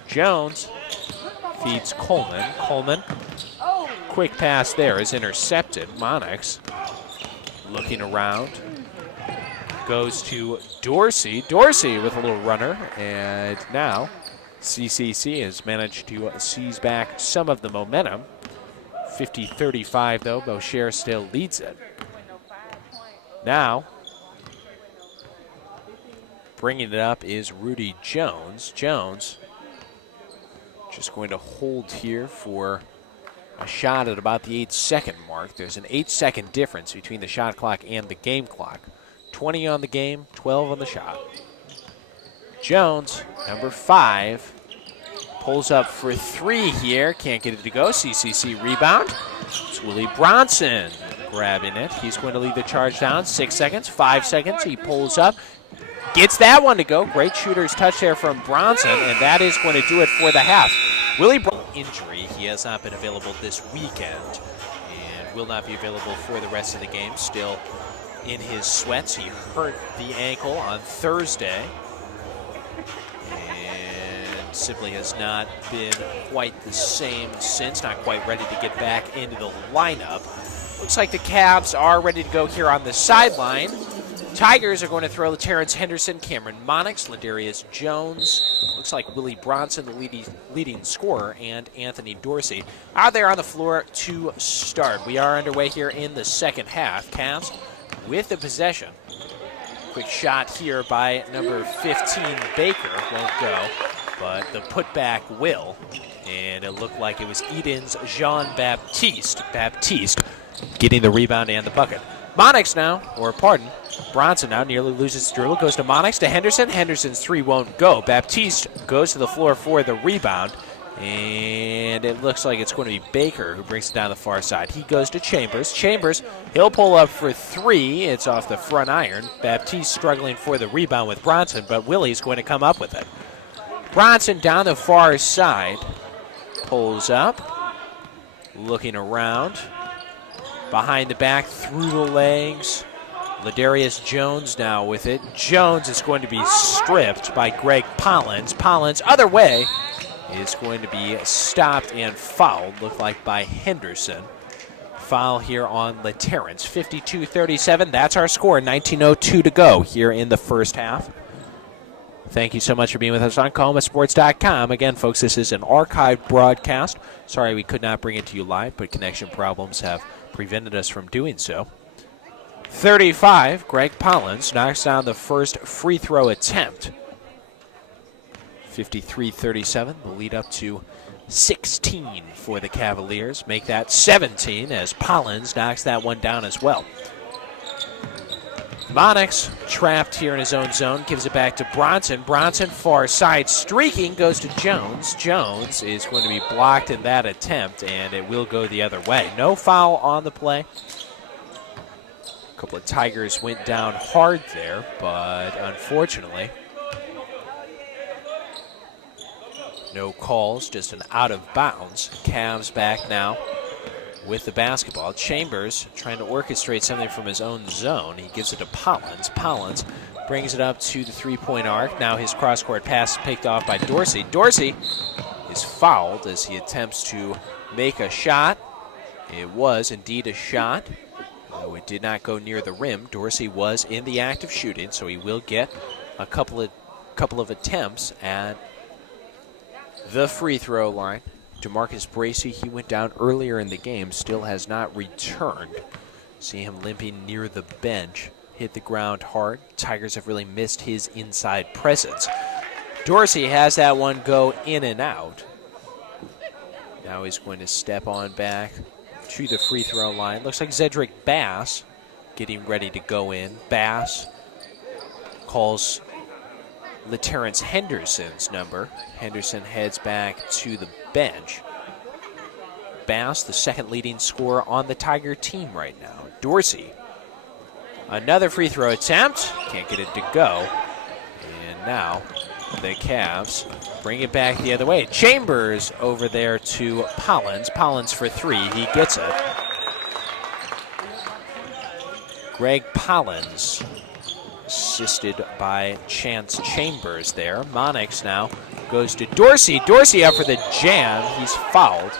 Jones feeds Coleman. Coleman. Quick pass there is intercepted. Monix looking around. Goes to Dorsey. Dorsey with a little runner. And now CCC has managed to seize back some of the momentum. 50-35 though. Bossier still leads it. Now bringing it up is Rudy Jones. Jones just going to hold here for a shot at about the 8-second mark. There's an 8-second difference between the shot clock and the game clock. 20 on the game, 12 on the shot. Jones, number 5, pulls up for 3 here. Can't get it to go. CCC rebound. It's Willie Bronson grabbing it. He's going to lead the charge down. 6 seconds, 5 seconds. He pulls up. Gets that one to go. Great shooter's touch there from Bronson, and that is going to do it for the half. Willie Bronson injury. He has not been available this weekend and will not be available for the rest of the game. Still in his sweats. He hurt the ankle on Thursday and simply has not been quite the same since. Not quite ready to get back into the lineup. Looks like the Cavs are ready to go here on the sideline. Tigers are going to throw to Terrence Henderson, Cameron Monix, Ladarius Jones. Looks like Willie Bronson, the leading scorer, and Anthony Dorsey out there on the floor to start. We are underway here in the second half. Cavs with the possession. Quick shot here by number 15, Baker. Won't go, but the putback will. And it looked like it was Eden's Jean-Baptiste. Baptiste getting the rebound and the bucket. Monix now, or pardon, Bronson now nearly loses the dribble. Goes to Monix, to Henderson. Henderson's three won't go. Baptiste goes to the floor for the rebound. And it looks like it's going to be Baker who brings it down the far side. He goes to Chambers. Chambers, he'll pull up for three. It's off the front iron. Baptiste struggling for the rebound with Bronson, but Willie's going to come up with it. Bronson down the far side. Pulls up. Looking around. Behind the back, through the legs. Ladarius Jones now with it. Jones is going to be stripped by Greg Pollins. Pollins, other way, is going to be stopped and fouled, looked like by Henderson. Foul here on LaTerrence. 52-37, that's our score. 19:02 to go here in the first half. Thank you so much for being with us on KomaSports.com. Again, folks, this is an archived broadcast. Sorry we could not bring it to you live, but connection problems have prevented us from doing so. 35, Greg Pollins knocks down the first free throw attempt. 53-37, the lead up to 16 for the Cavaliers. Make that 17 as Pollins knocks that one down as well. Monix trapped here in his own zone, gives it back to Bronson. Bronson far side streaking, goes to Jones. Jones is going to be blocked in that attempt, and it will go the other way. No foul on the play. A couple of Tigers went down hard there, but unfortunately, no calls, just an out of bounds. Cavs back now with the basketball. Chambers trying to orchestrate something from his own zone. He gives it to Pollins. Pollins brings it up to the three-point arc. Now his cross-court pass picked off by Dorsey. Dorsey is fouled as he attempts to make a shot. It was indeed a shot, though it did not go near the rim. Dorsey was in the act of shooting, so he will get a couple of attempts at the free throw line. DeMarcus Bracey, he went down earlier in the game, still has not returned. See him limping near the bench. Hit the ground hard. Tigers have really missed his inside presence. Dorsey has that one go in and out. Now he's going to step on back to the free throw line. Looks like Zedric Bass getting ready to go in. Bass calls LaTerrence Henderson's number. Henderson heads back to the bench. Bass, the second leading scorer on the Tiger team right now. Dorsey, another free throw attempt. Can't get it to go. And now the Cavs bring it back the other way. Chambers over there to Pollins. Pollins for three. He gets it. Greg Pollins, assisted by Chance Chambers there. Monix now goes to Dorsey. Dorsey up for the jam. He's fouled.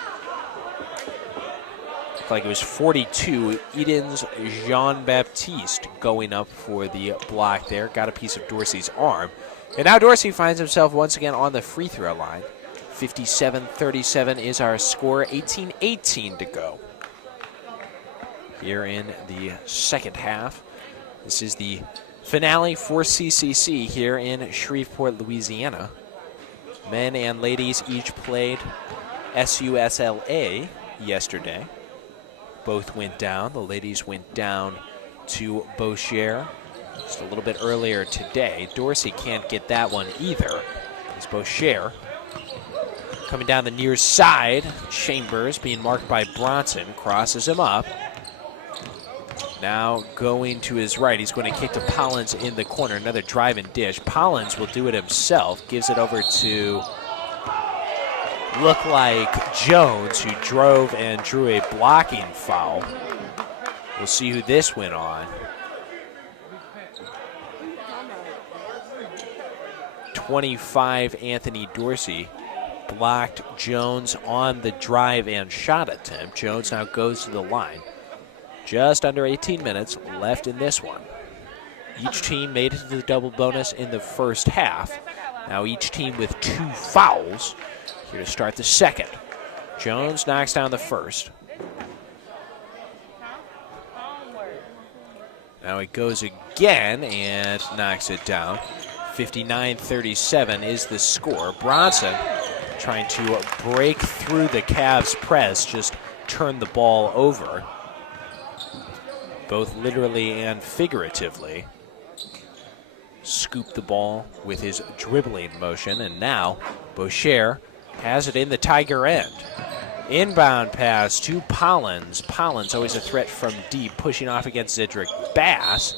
Looked like it was 42. Eden's Jean-Baptiste going up for the block there. Got a piece of Dorsey's arm. And now Dorsey finds himself once again on the free throw line. 57-37 is our score. 18-18 to go here in the second half. This is the finale for CCC here in Shreveport, Louisiana. Men and ladies each played SUSLA yesterday. Both went down. The ladies went down to Bossier just a little bit earlier today. Dorsey can't get that one either. It's Bossier coming down the near side. Chambers being marked by Bronson. Crosses him up. Now going to his right. He's going to kick to Pollins in the corner. Another drive and dish. Pollins will do it himself. Gives it over to look like Jones, who drove and drew a blocking foul. We'll see who this went on. 25, Anthony Dorsey blocked Jones on the drive and shot attempt. Jones now goes to the line. Just under 18 minutes left in this one. Each team made it to the double bonus in the first half. Now each team with 2 fouls. Here to start the second. Jones knocks down the first. Now he goes again and knocks it down. 59-37 is the score. Bronson trying to break through the Cavs' press, just turn the ball over, both literally and figuratively. Scoop the ball with his dribbling motion, and now Bossier has it in the Tiger end. Inbound pass to Pollins. Pollins, always a threat from deep, pushing off against Cedric Bass.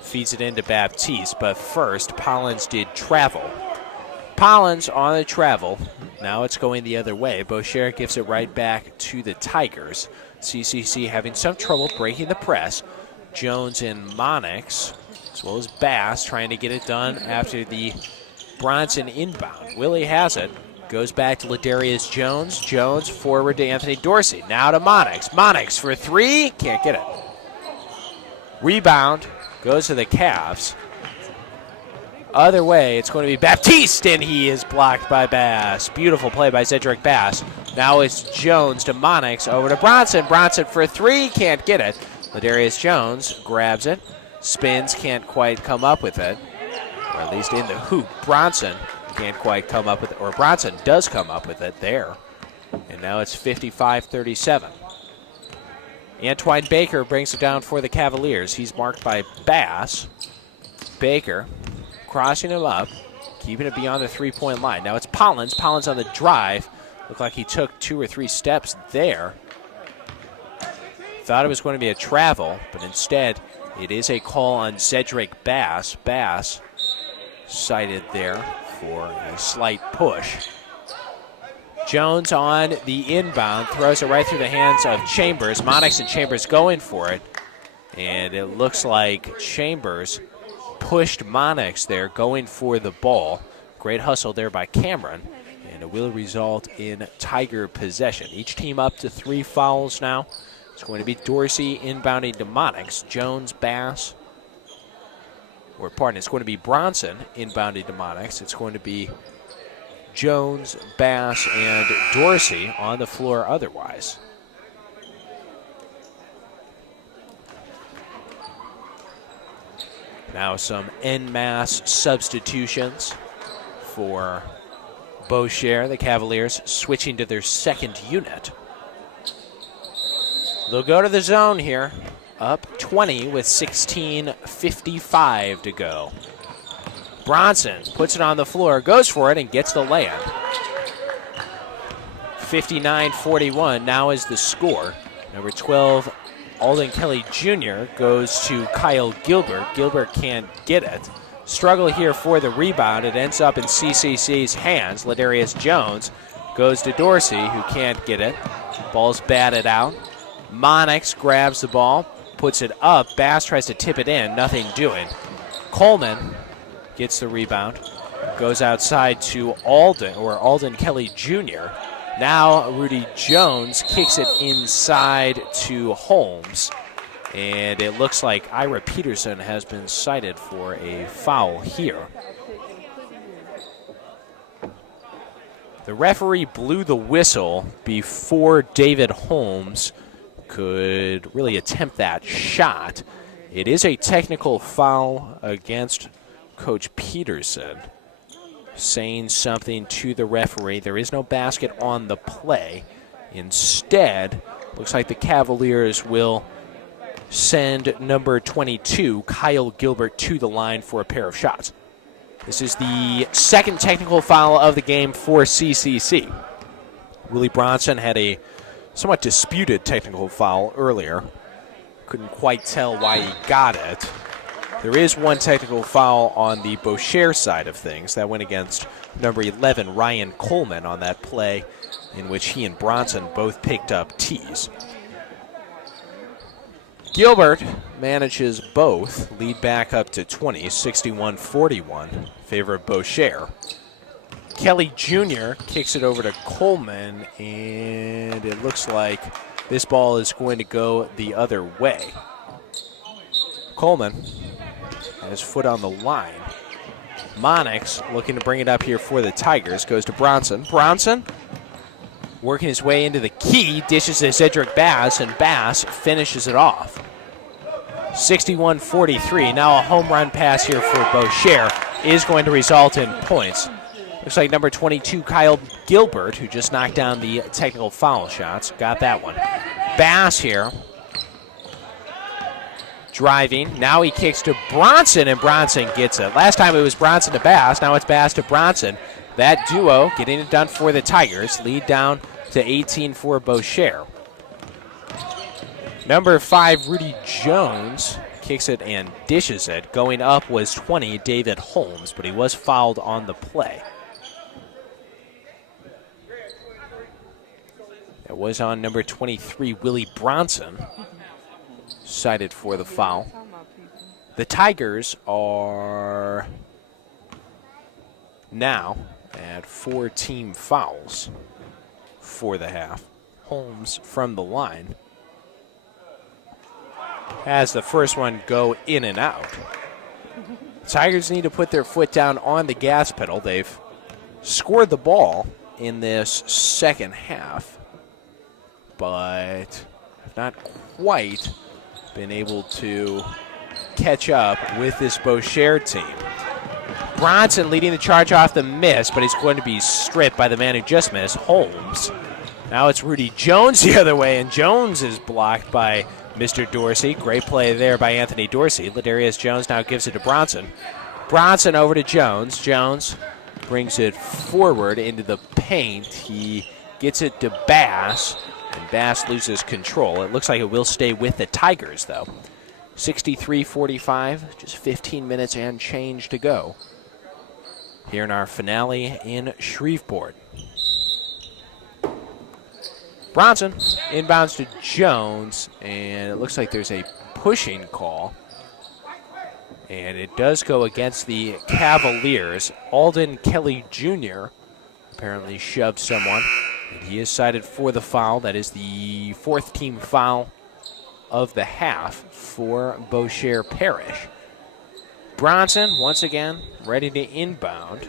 Feeds it into Baptiste, but first, Pollins did travel. Pollins on the travel. Now it's going the other way. Bossier gives it right back to the Tigers. CCC having some trouble breaking the press. Jones and Monix, as well as Bass, trying to get it done after the Bronson inbound. Willie has it. Goes back to Ladarius Jones. Jones forward to Anthony Dorsey. Now to Monix. Monix for three. Can't get it. Rebound goes to the Cavs. Other way, it's going to be Baptiste, and he is blocked by Bass. Beautiful play by Cedric Bass. Now it's Jones to Monix, over to Bronson. Bronson for three, can't get it. Ladarius Jones grabs it, spins, can't quite come up with it, or at least in the hoop. Bronson can't quite come up with it, or Bronson does come up with it there. And now it's 55-37. Antoine Baker brings it down for the Cavaliers. He's marked by Bass. Baker crossing him up, keeping it beyond the three-point line. Now it's Pollins. Pollins on the drive. Looked like he took 2 or 3 steps there. Thought it was going to be a travel, but instead it is a call on Cedric Bass. Bass cited there for a slight push. Jones on the inbound, throws it right through the hands of Chambers. Monix and Chambers going for it. And it looks like Chambers pushed Monix there, going for the ball. Great hustle there by Cameron. And it will result in Tiger possession. Each team up to 3 fouls now. It's going to be Dorsey inbounding to Monix. Jones, Bass. Or pardon, it's going to be Bronson inbounding to Monix. It's going to be Jones, Bass, and Dorsey on the floor otherwise. Now some en masse substitutions for Bossier. The Cavaliers switching to their second unit. They'll go to the zone here. Up 20 with 16:55 to go. Bronson puts it on the floor, goes for it, and gets the layup. 59-41 now is the score. Number 12, Alden Kelly Jr. goes to Kyle Gilbert. Gilbert can't get it. Struggle here for the rebound. It ends up in CCC's hands. Ladarius Jones goes to Dorsey, who can't get it. Ball's batted out. Monix grabs the ball, puts it up. Bass tries to tip it in, nothing doing. Coleman gets the rebound, goes outside to Alden Kelly Jr. Now Rudy Jones kicks it inside to Holmes. And it looks like Ira Peterson has been cited for a foul here. The referee blew the whistle before David Holmes could really attempt that shot. It is a technical foul against Coach Peterson, saying something to the referee. There is no basket on the play. Instead, looks like the Cavaliers will send number 22, Kyle Gilbert, to the line for a pair of shots. This is the second technical foul of the game for CCC. Willie Bronson had a somewhat disputed technical foul earlier. Couldn't quite tell why he got it. There is one technical foul on the Bossier side of things. That went against number 11, Ryan Coleman, on that play in which he and Bronson both picked up tees. Gilbert manages both, lead back up to 20, 61-41, in favor of Bossier. Kelly Jr. kicks it over to Coleman, and it looks like this ball is going to go the other way. Coleman has his foot on the line. Monix looking to bring it up here for the Tigers, goes to Bronson. Bronson working his way into the key, dishes to Cedric Bass, and Bass finishes it off. 61-43. Now a home run pass here for Bossier is going to result in points. Looks like number 22, Kyle Gilbert, who just knocked down the technical foul shots, got that one. Bass here, driving. Now he kicks to Bronson, and Bronson gets it. Last time it was Bronson to Bass. Now it's Bass to Bronson. That duo getting it done for the Tigers. Lead down to 18 for Bossier. Number 5, Rudy Jones, kicks it and dishes it. Going up was 20, David Holmes, but he was fouled on the play. It was on number 23, Willie Bronson, cited for the foul. The Tigers are now at 4 team fouls for the half. Holmes from the line has the first one go in and out. Tigers need to put their foot down on the gas pedal. They've scored the ball in this second half, but not quite been able to catch up with this Bossier team. Bronson leading the charge off the miss, but he's going to be stripped by the man who just missed, Holmes. Now it's Rudy Jones the other way, and Jones is blocked by Mr. Dorsey. Great play there by Anthony Dorsey. Ladarius Jones now gives it to Bronson. Bronson over to Jones. Jones brings it forward into the paint. He gets it to Bass, and Bass loses control. It looks like it will stay with the Tigers, though. 63-45, just 15 minutes and change to go here in our finale in Shreveport. Bronson inbounds to Jones, and it looks like there's a pushing call. And it does go against the Cavaliers. Alden Kelly Jr. apparently shoved someone, and he is cited for the foul. That is the 4th team foul of the half for Bossier Parish. Bronson, once again, ready to inbound.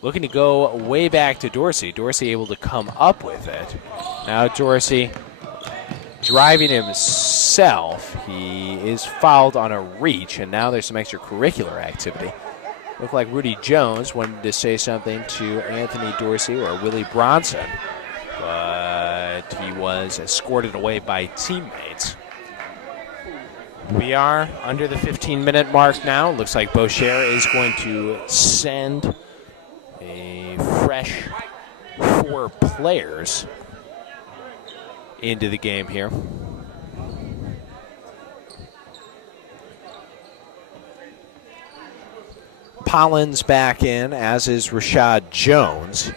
Looking to go way back to Dorsey. Dorsey able to come up with it. Now Dorsey driving himself. He is fouled on a reach, and now there's some extracurricular activity. Looked like Rudy Jones wanted to say something to Anthony Dorsey or Willie Bronson, but he was escorted away by teammates. We are under the 15-minute mark now. Looks like Bossier is going to send a fresh 4 players into the game here. Pollins back in, as is Rashad Jones.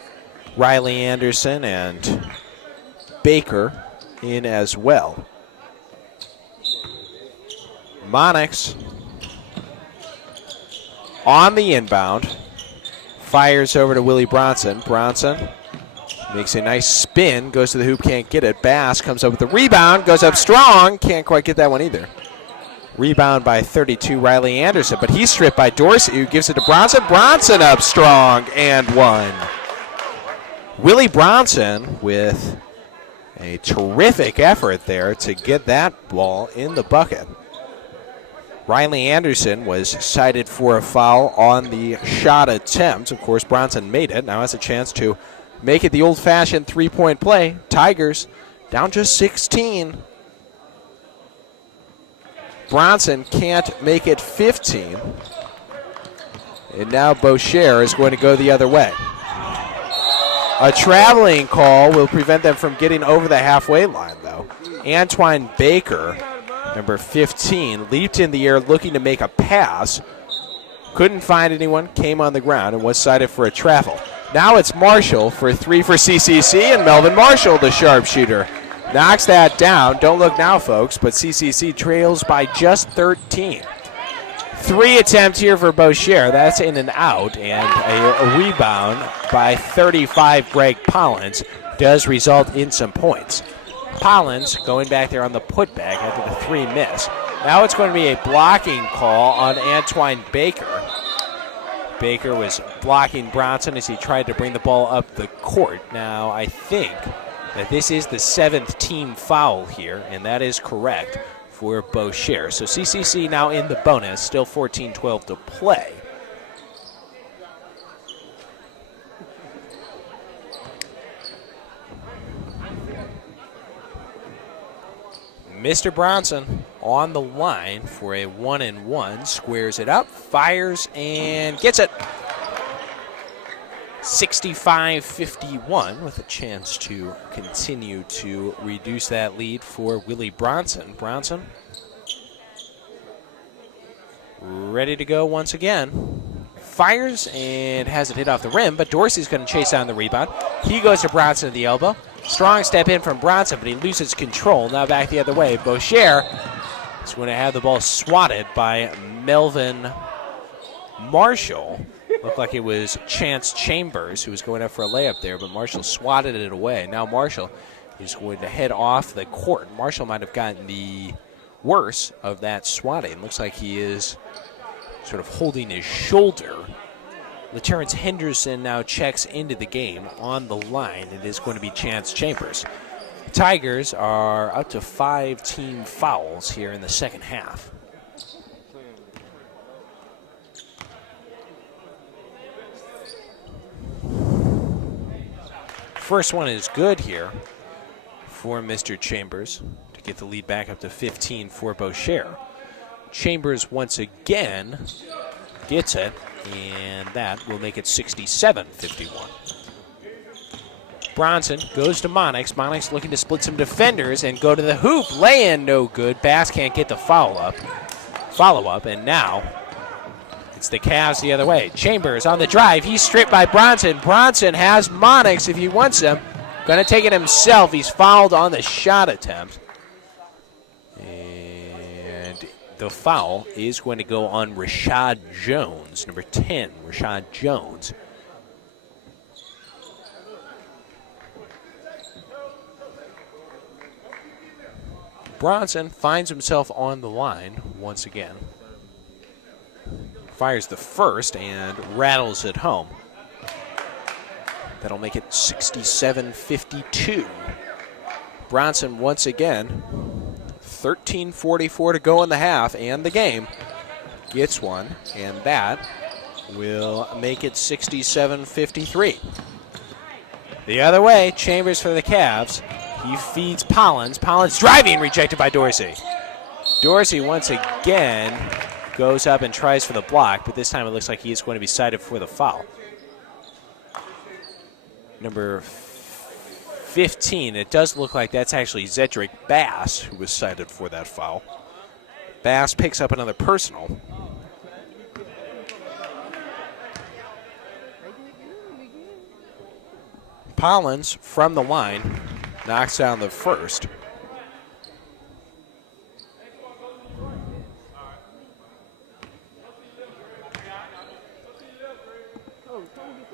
Riley Anderson and Baker in as well. Monix on the inbound. Fires over to Willie Bronson. Bronson makes a nice spin, goes to the hoop, can't get it. Bass comes up with the rebound, goes up strong, can't quite get that one either. Rebound by 32, Riley Anderson, but he's stripped by Dorsey, who gives it to Bronson. Bronson up strong and one. Willie Bronson with a terrific effort there to get that ball in the bucket. Riley Anderson was cited for a foul on the shot attempt. Of course, Bronson made it. Now has a chance to make it the old-fashioned three-point play. Tigers down just 16. Bronson can't make it 15. And now Bossier is going to go the other way. A traveling call will prevent them from getting over the halfway line, though. Antoine Baker, number 15, leaped in the air looking to make a pass. Couldn't find anyone, came on the ground, and was cited for a travel. Now it's Marshall for 3 for CCC, and Melvin Marshall, the sharpshooter, knocks that down. Don't look now, folks, but CCC trails by just 13. 3 attempts here for Bossier. That's in and out, and a rebound by 35, Greg Pollins, does result in some points. Pollins going back there on the putback after the 3 miss. Now it's going to be a blocking call on Antoine Baker. Baker was blocking Bronson as he tried to bring the ball up the court. Now I think that this is the 7th team foul here, and that is correct for Bossier. So CCC now in the bonus, still 14-12 to play. Mr. Bronson on the line for a 1-and-1, squares it up, fires, and gets it. 65-51 with a chance to continue to reduce that lead for Willie Bronson. Bronson ready to go once again. Fires and has it hit off the rim, but Dorsey's going to chase down the rebound. He goes to Bronson at the elbow. Strong step in from Bronson, but he loses control. Now back the other way. Bossier is going to have the ball swatted by Melvin Marshall. Looked like it was Chance Chambers who was going up for a layup there, but Marshall swatted it away. Now Marshall is going to head off the court. Marshall might have gotten the worst of that swatting. Looks like he is sort of holding his shoulder. LaTerrence Henderson now checks into the game on the line. It is going to be Chance Chambers. Tigers are up to 5 team fouls here in the second half. First one is good here for Mr. Chambers to get the lead back up to 15 for Bossier. Chambers once again gets it, and that will make it 67-51. Bronson goes to Monix. Monix looking to split some defenders and go to the hoop. Lay-in, no good. Bass can't get the follow-up, and now it's the Cavs the other way. Chambers on the drive. He's stripped by Bronson. Bronson has Monix if he wants him. Going to take it himself. He's fouled on the shot attempt. And the foul is going to go on Rashad Jones, number 10, Rashad Jones. Bronson finds himself on the line once again. Fires the first and rattles it home. That'll make it 67-52. Bronson once again, 13:44 to go in the half and the game. Gets one, and that will make it 67-53. The other way, Chambers for the Cavs. He feeds Pollins. Pollins driving, rejected by Dorsey. Dorsey once again goes up and tries for the block, but this time it looks like he is going to be cited for the foul. Number 15, it does look like that's actually Zedric Bass who was cited for that foul. Bass picks up another personal. Pollins from the line knocks down the first.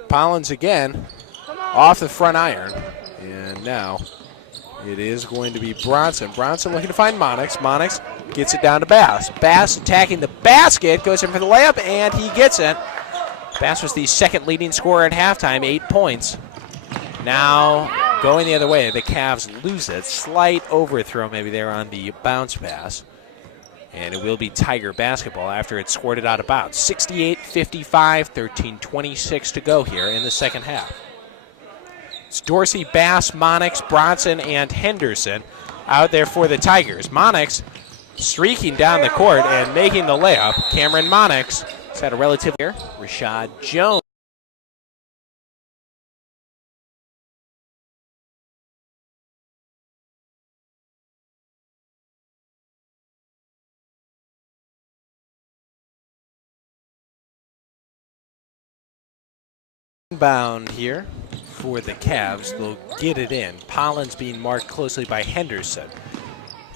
Pollins again off the front iron. And now it is going to be Bronson. Bronson looking to find Monix. Monix gets it down to Bass. Bass attacking the basket, goes in for the layup, and he gets it. Bass was the second leading scorer at halftime, 8 points. Now going the other way, the Cavs lose it. Slight overthrow maybe there on the bounce pass. And it will be Tiger basketball after it's squirted out of bounds. 68-55, 13:26 to go here in the second half. It's Dorsey, Bass, Monix, Bronson, and Henderson out there for the Tigers. Monix streaking down the court and making the layup. Cameron Monix has had a relative here. Rashad Jones. Bound here for the Cavs. They'll get it in. Pollins being marked closely by Henderson.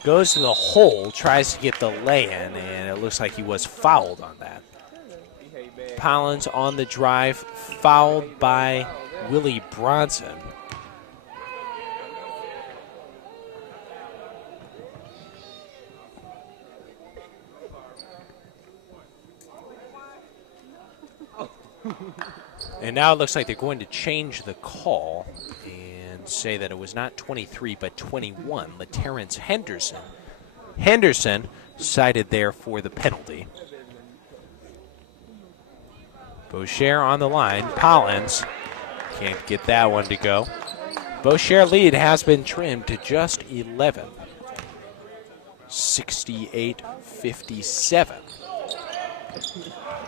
Goes to the hole, tries to get the lay-in, and it looks like he was fouled on that. Pollins on the drive, fouled by Willie Bronson. And now it looks like they're going to change the call. And say that it was not 23 but 21. LaTerrence Henderson. Henderson cited there for the penalty. Bossier on the line. Collins can't get that one to go. Bossier lead has been trimmed to just 11. 68-57.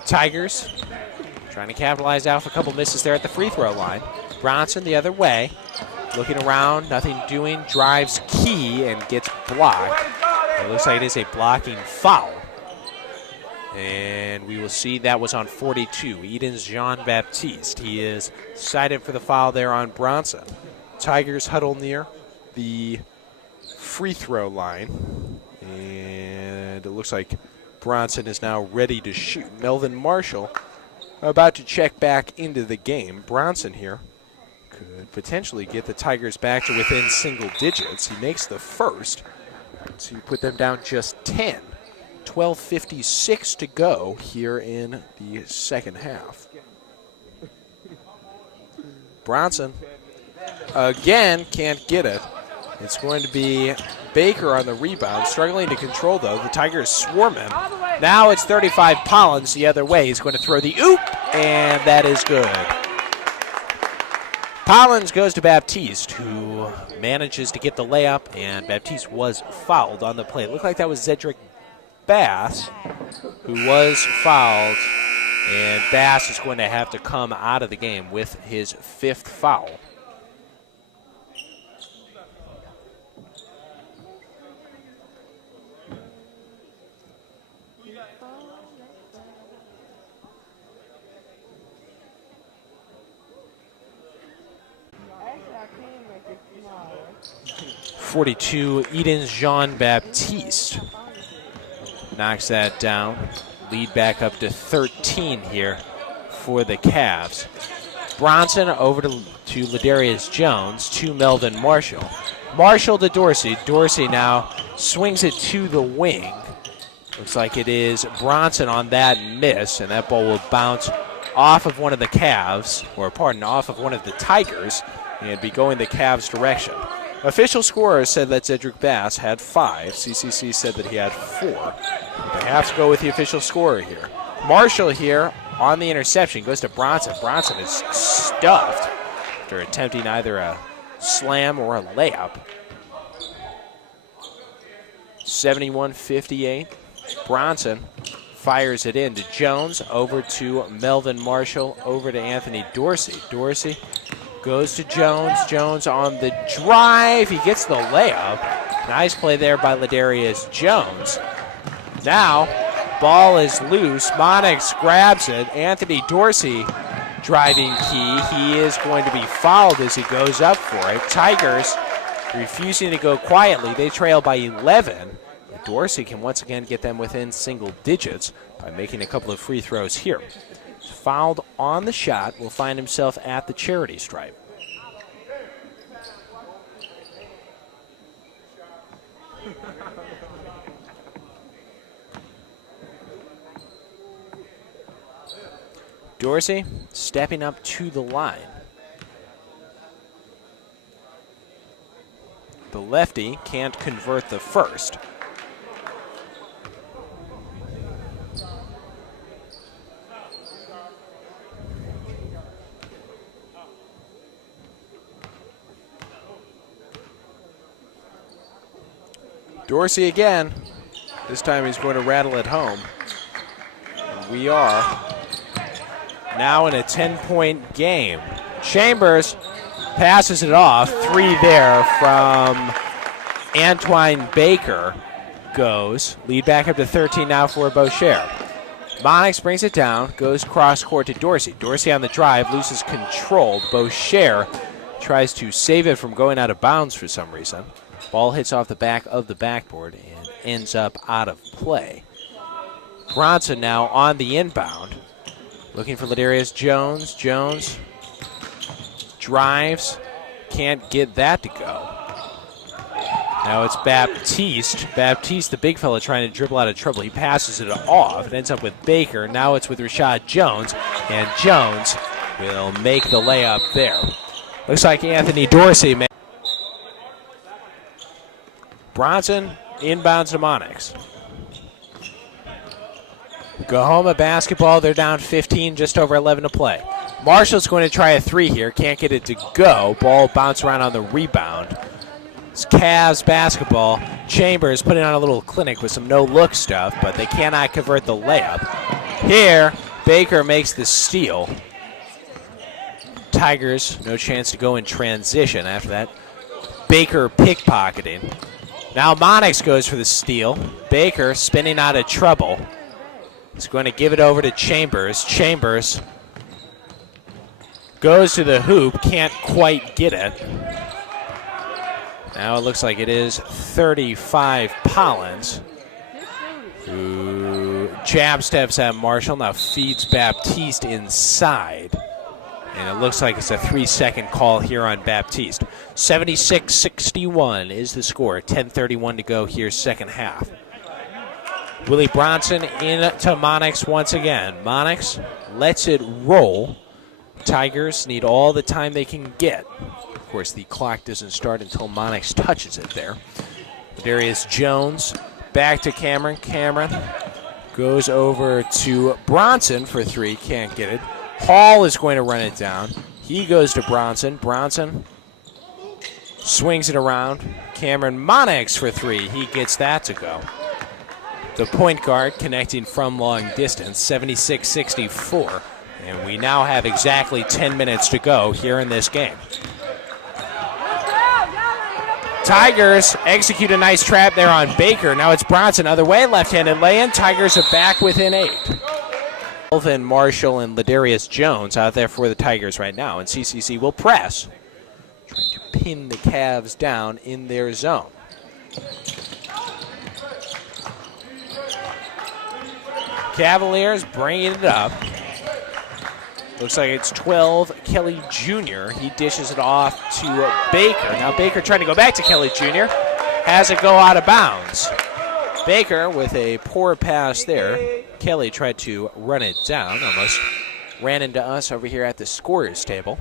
Tigers trying to capitalize off a couple misses there at the free throw line. Bronson the other way. Looking around, nothing doing. Drives key and gets blocked. It looks like it is a blocking foul. And we will see that was on 42. Eden's Jean-Baptiste. He is cited for the foul there on Bronson. Tigers huddle near the free throw line. And it looks like Bronson is now ready to shoot. Melvin Marshall about to check back into the game. Bronson here could potentially get the Tigers back to within single digits. He makes the first to put them down just 10. 12:56 to go here in the second half. Bronson again can't get it. It's going to be Baker on the rebound, struggling to control though. The Tigers swarm him. Now it's 35 Collins the other way. He's going to throw the oop, and that is good. Collins goes to Baptiste, who manages to get the layup, and Baptiste was fouled on the play. It looked like that was Zedric Bass, who was fouled, and Bass is going to have to come out of the game with his 5th foul. .42, Eden's Jean-Baptiste knocks that down. Lead back up to 13 here for the Cavs. Bronson over to Ladarius Jones, to Melvin Marshall. Marshall to Dorsey. Dorsey now swings it to the wing. Looks like it is Bronson on that miss, and that ball will bounce off of one of the Cavs, or pardon, off of one of the Tigers, and be going the Cavs' direction. Official scorers said that Zedric Bass had 5. CCC said that he had 4. They have to go with the official scorer here. Marshall here on the interception goes to Bronson. Bronson is stuffed after attempting either a slam or a layup. 71-58. Bronson fires it in to Jones, over to Melvin Marshall, over to Anthony Dorsey. Dorsey goes to Jones. Jones on the drive. He gets the layup. Nice play there by Ladarius Jones. Now, ball is loose. Monix grabs it. Anthony Dorsey driving key. He is going to be fouled as he goes up for it. Tigers refusing to go quietly. They trail by 11. Dorsey can once again get them within single digits by making a couple of free throws here. Fouled on the shot, will find himself at the charity stripe. Dorsey stepping up to the line. The lefty can't convert the first. Dorsey again. This time he's going to rattle it home. We are now in a 10-point game. Chambers passes it off. 3 there from Antoine Baker goes. Lead back up to 13 now for Bossier. Monix brings it down, goes cross court to Dorsey. Dorsey on the drive, loses control. Bossier tries to save it from going out of bounds for some reason. Ball hits off the back of the backboard and ends up out of play. Bronson now on the inbound. Looking for Ladarius Jones. Jones drives. Can't get that to go. Now it's Baptiste. Baptiste, the big fella, trying to dribble out of trouble. He passes it off. It ends up with Baker. Now it's with Rashad Jones. And Jones will make the layup there. Looks like Anthony Dorsey. Bronson inbounds to Monix. Oklahoma basketball, they're down 15, just over 11 to play. Marshall's going to try a three here, can't get it to go. Ball bounce around on the rebound. It's Cavs basketball. Chambers putting on a little clinic with some no-look stuff, but they cannot convert the layup. Here, Baker makes the steal. Tigers, no chance to go in transition after that. Baker pickpocketing. Now Monix goes for the steal. Baker spinning out of trouble. He's going to give it over to Chambers. Chambers goes to the hoop, can't quite get it. Now it looks like it is 35 Pollins, who jab steps at Marshall, now feeds Baptiste inside. And it looks like it's a 3-second call here on Baptiste. 76-61 is the score. 10:31 to go here, second half. Willie Bronson in to Monix once again. Monix lets it roll. Tigers need all the time they can get. Of course, the clock doesn't start until Monix touches it there. Darius Jones back to Cameron. Cameron goes over to Bronson for three. Can't get it. Hall is going to run it down. He goes to Bronson. Bronson swings it around. Cameron Monix for three. He gets that to go. The point guard connecting from long distance, 76-64. And we now have exactly 10 minutes to go here in this game. Tigers execute a nice trap there on Baker. Now it's Bronson, other way, left-handed lay-in. Tigers are back within 8. Elvin Marshall and Ladarius Jones out there for the Tigers right now. And CCC will press, trying to pin the Cavs down in their zone. Cavaliers bringing it up. Looks like it's 12, Kelly Jr. He dishes it off to Baker. Now Baker trying to go back to Kelly Jr. Has it go out of bounds. Baker with a poor pass there. Kelly tried to run it down. Almost ran into us over here at the scorer's table.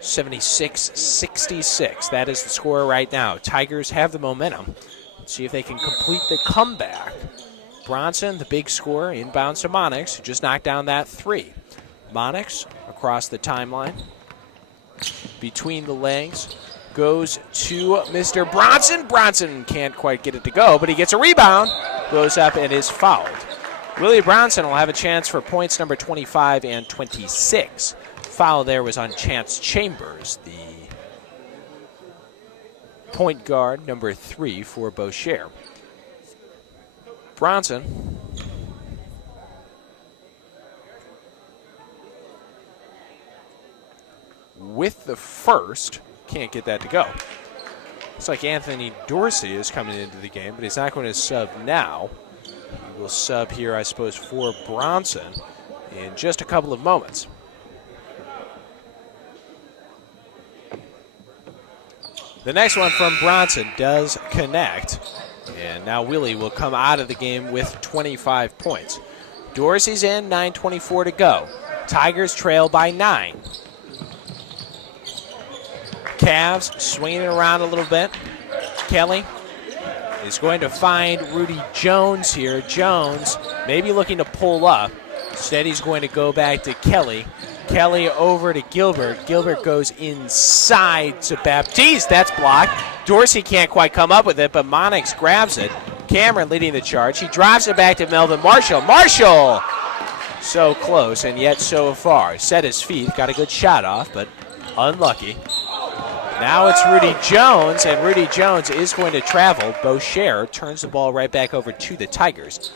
76-66. That is the score right now. Tigers have the momentum. Let's see if they can complete the comeback. Bronson, the big scorer, inbounds to Monix, who just knocked down that three. Monix across the timeline, between the legs, goes to Mr. Bronson. Bronson can't quite get it to go, but he gets a rebound, goes up and is fouled. Willie Bronson will have a chance for points number 25 and 26. Foul there was on Chance Chambers, the point guard, number 3 for Bossier. Bronson with the first, can't get that to go. Looks like Anthony Dorsey is coming into the game, but he's not going to sub now. He will sub here, I suppose, for Bronson in just a couple of moments. The next one from Bronson does connect, and now Willie will come out of the game with 25 points. Dorsey's in, 9:24 to go. Tigers trail by 9. Cavs swinging it around a little bit. Kelly is going to find Rudy Jones here. Jones maybe looking to pull up. Instead, he's going to go back to Kelly. Kelly over to Gilbert. Gilbert goes inside to Baptiste. That's blocked. Dorsey can't quite come up with it, but Monix grabs it. Cameron leading the charge. He drives it back to Melvin Marshall. Marshall! So close and yet so far. Set his feet. Got a good shot off, but unlucky. Now it's Rudy Jones, and Rudy Jones is going to travel. Bossier turns the ball right back over to the Tigers.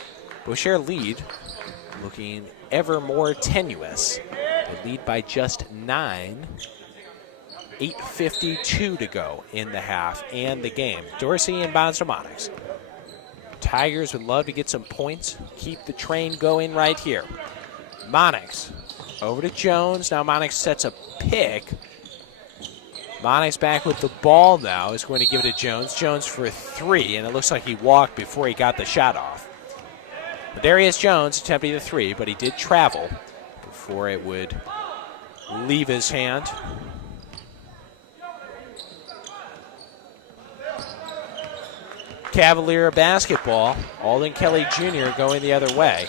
Bossier lead looking ever more tenuous. They lead by just 9. 8:52 to go in the half and the game. Dorsey inbounds to Monix. Tigers would love to get some points. Keep the train going right here. Monix over to Jones. Now Monix sets a pick. Monix back with the ball now. Is going to give it to Jones. Jones for 3, and it looks like he walked before he got the shot off. Darius Jones attempting the 3, but he did travel before it would leave his hand. Cavalier basketball. Alden Kelly Jr. going the other way.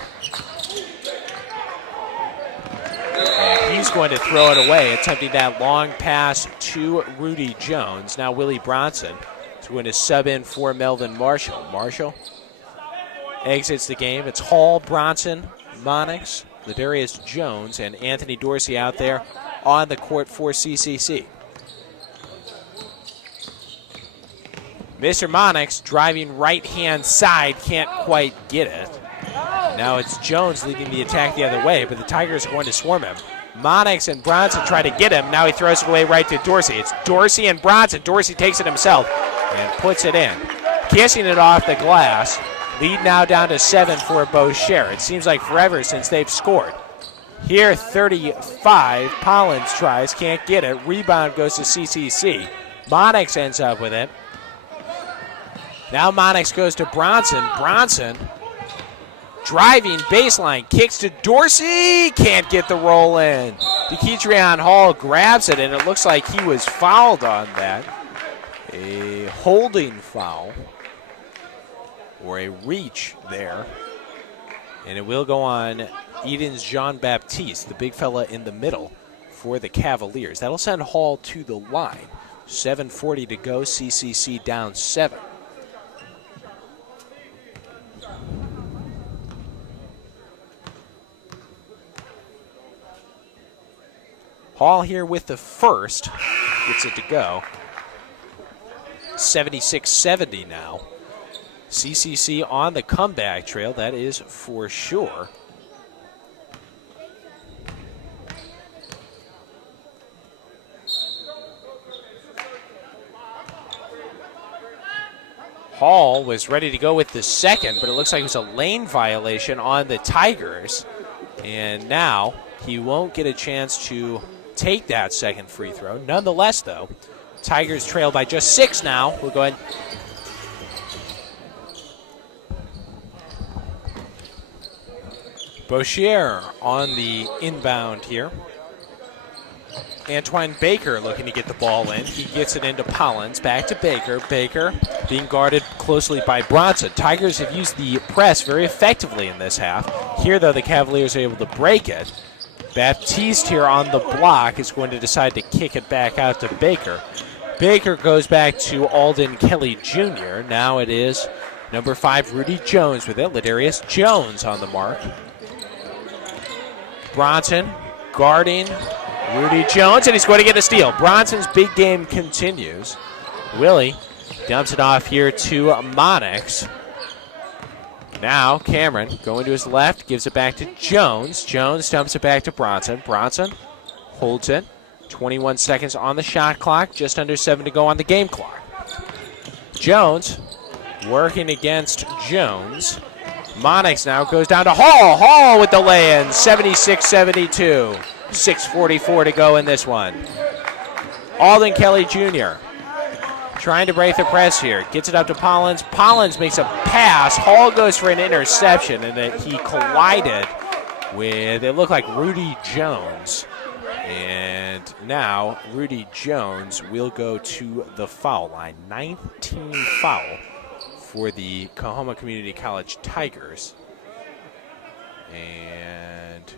And he's going to throw it away, attempting that long pass to Rudy Jones. Now Willie Bronson is going to sub in for Melvin Marshall. Marshall exits the game. It's Hall, Bronson, Monix, Ladarius Jones, and Anthony Dorsey out there on the court for CCC. Mr. Monix driving right-hand side, can't quite get it. Now it's Jones leading the attack the other way, but the Tigers are going to swarm him. Monix and Bronson try to get him. Now he throws it away right to Dorsey. It's Dorsey and Bronson. Dorsey takes it himself and puts it in. Kissing it off the glass. Lead now down to 7 for Bossier. It seems like forever since they've scored. Here, 35. Pollins tries, can't get it. Rebound goes to CCC. Monix ends up with it. Now Monix goes to Bronson. Bronson driving baseline, kicks to Dorsey, can't get the roll in. DeKetrian Hall grabs it, and it looks like he was fouled on that. A holding foul, or a reach there. And it will go on Eden's Jean-Baptiste, the big fella in the middle for the Cavaliers. That'll send Hall to the line. 7:40 to go, CCC down 7. Hall here with the first, gets it to go. 76-70 now. CCC on the comeback trail, that is for sure. Hall was ready to go with the second, but it looks like it was a lane violation on the Tigers. And now he won't get a chance to take that second free throw. Nonetheless, though, Tigers trail by just 6 now. We'll go ahead. Bossier on the inbound here. Antoine Baker looking to get the ball in. He gets it into Pollins. Back to Baker. Baker being guarded closely by Bronson. Tigers have used the press very effectively in this half. Here, though, the Cavaliers are able to break it. Baptiste here on the block is going to decide to kick it back out to Baker. Baker goes back to Alden Kelly Jr. Now it is number 5, Rudy Jones with it. Ladarius Jones on the mark. Bronson guarding Rudy Jones, and he's going to get a steal. Bronson's big game continues. Willie dumps it off here to Monix. Now Cameron going to his left, gives it back to Jones. Jones dumps it back to Bronson. Bronson holds it. 21 seconds on the shot clock, just under 7 to go on the game clock. Jones working against Jones. Monix now goes down to Hall. Hall with the lay-in, 76-72. 6:44 to go in this one. Alden Kelly Jr. trying to break the press here. Gets it up to Pollins. Pollins makes a pass. Hall goes for an interception, and then he collided with, it looked like Rudy Jones. And now Rudy Jones will go to the foul line. 19 foul for the Coahoma Community College Tigers. And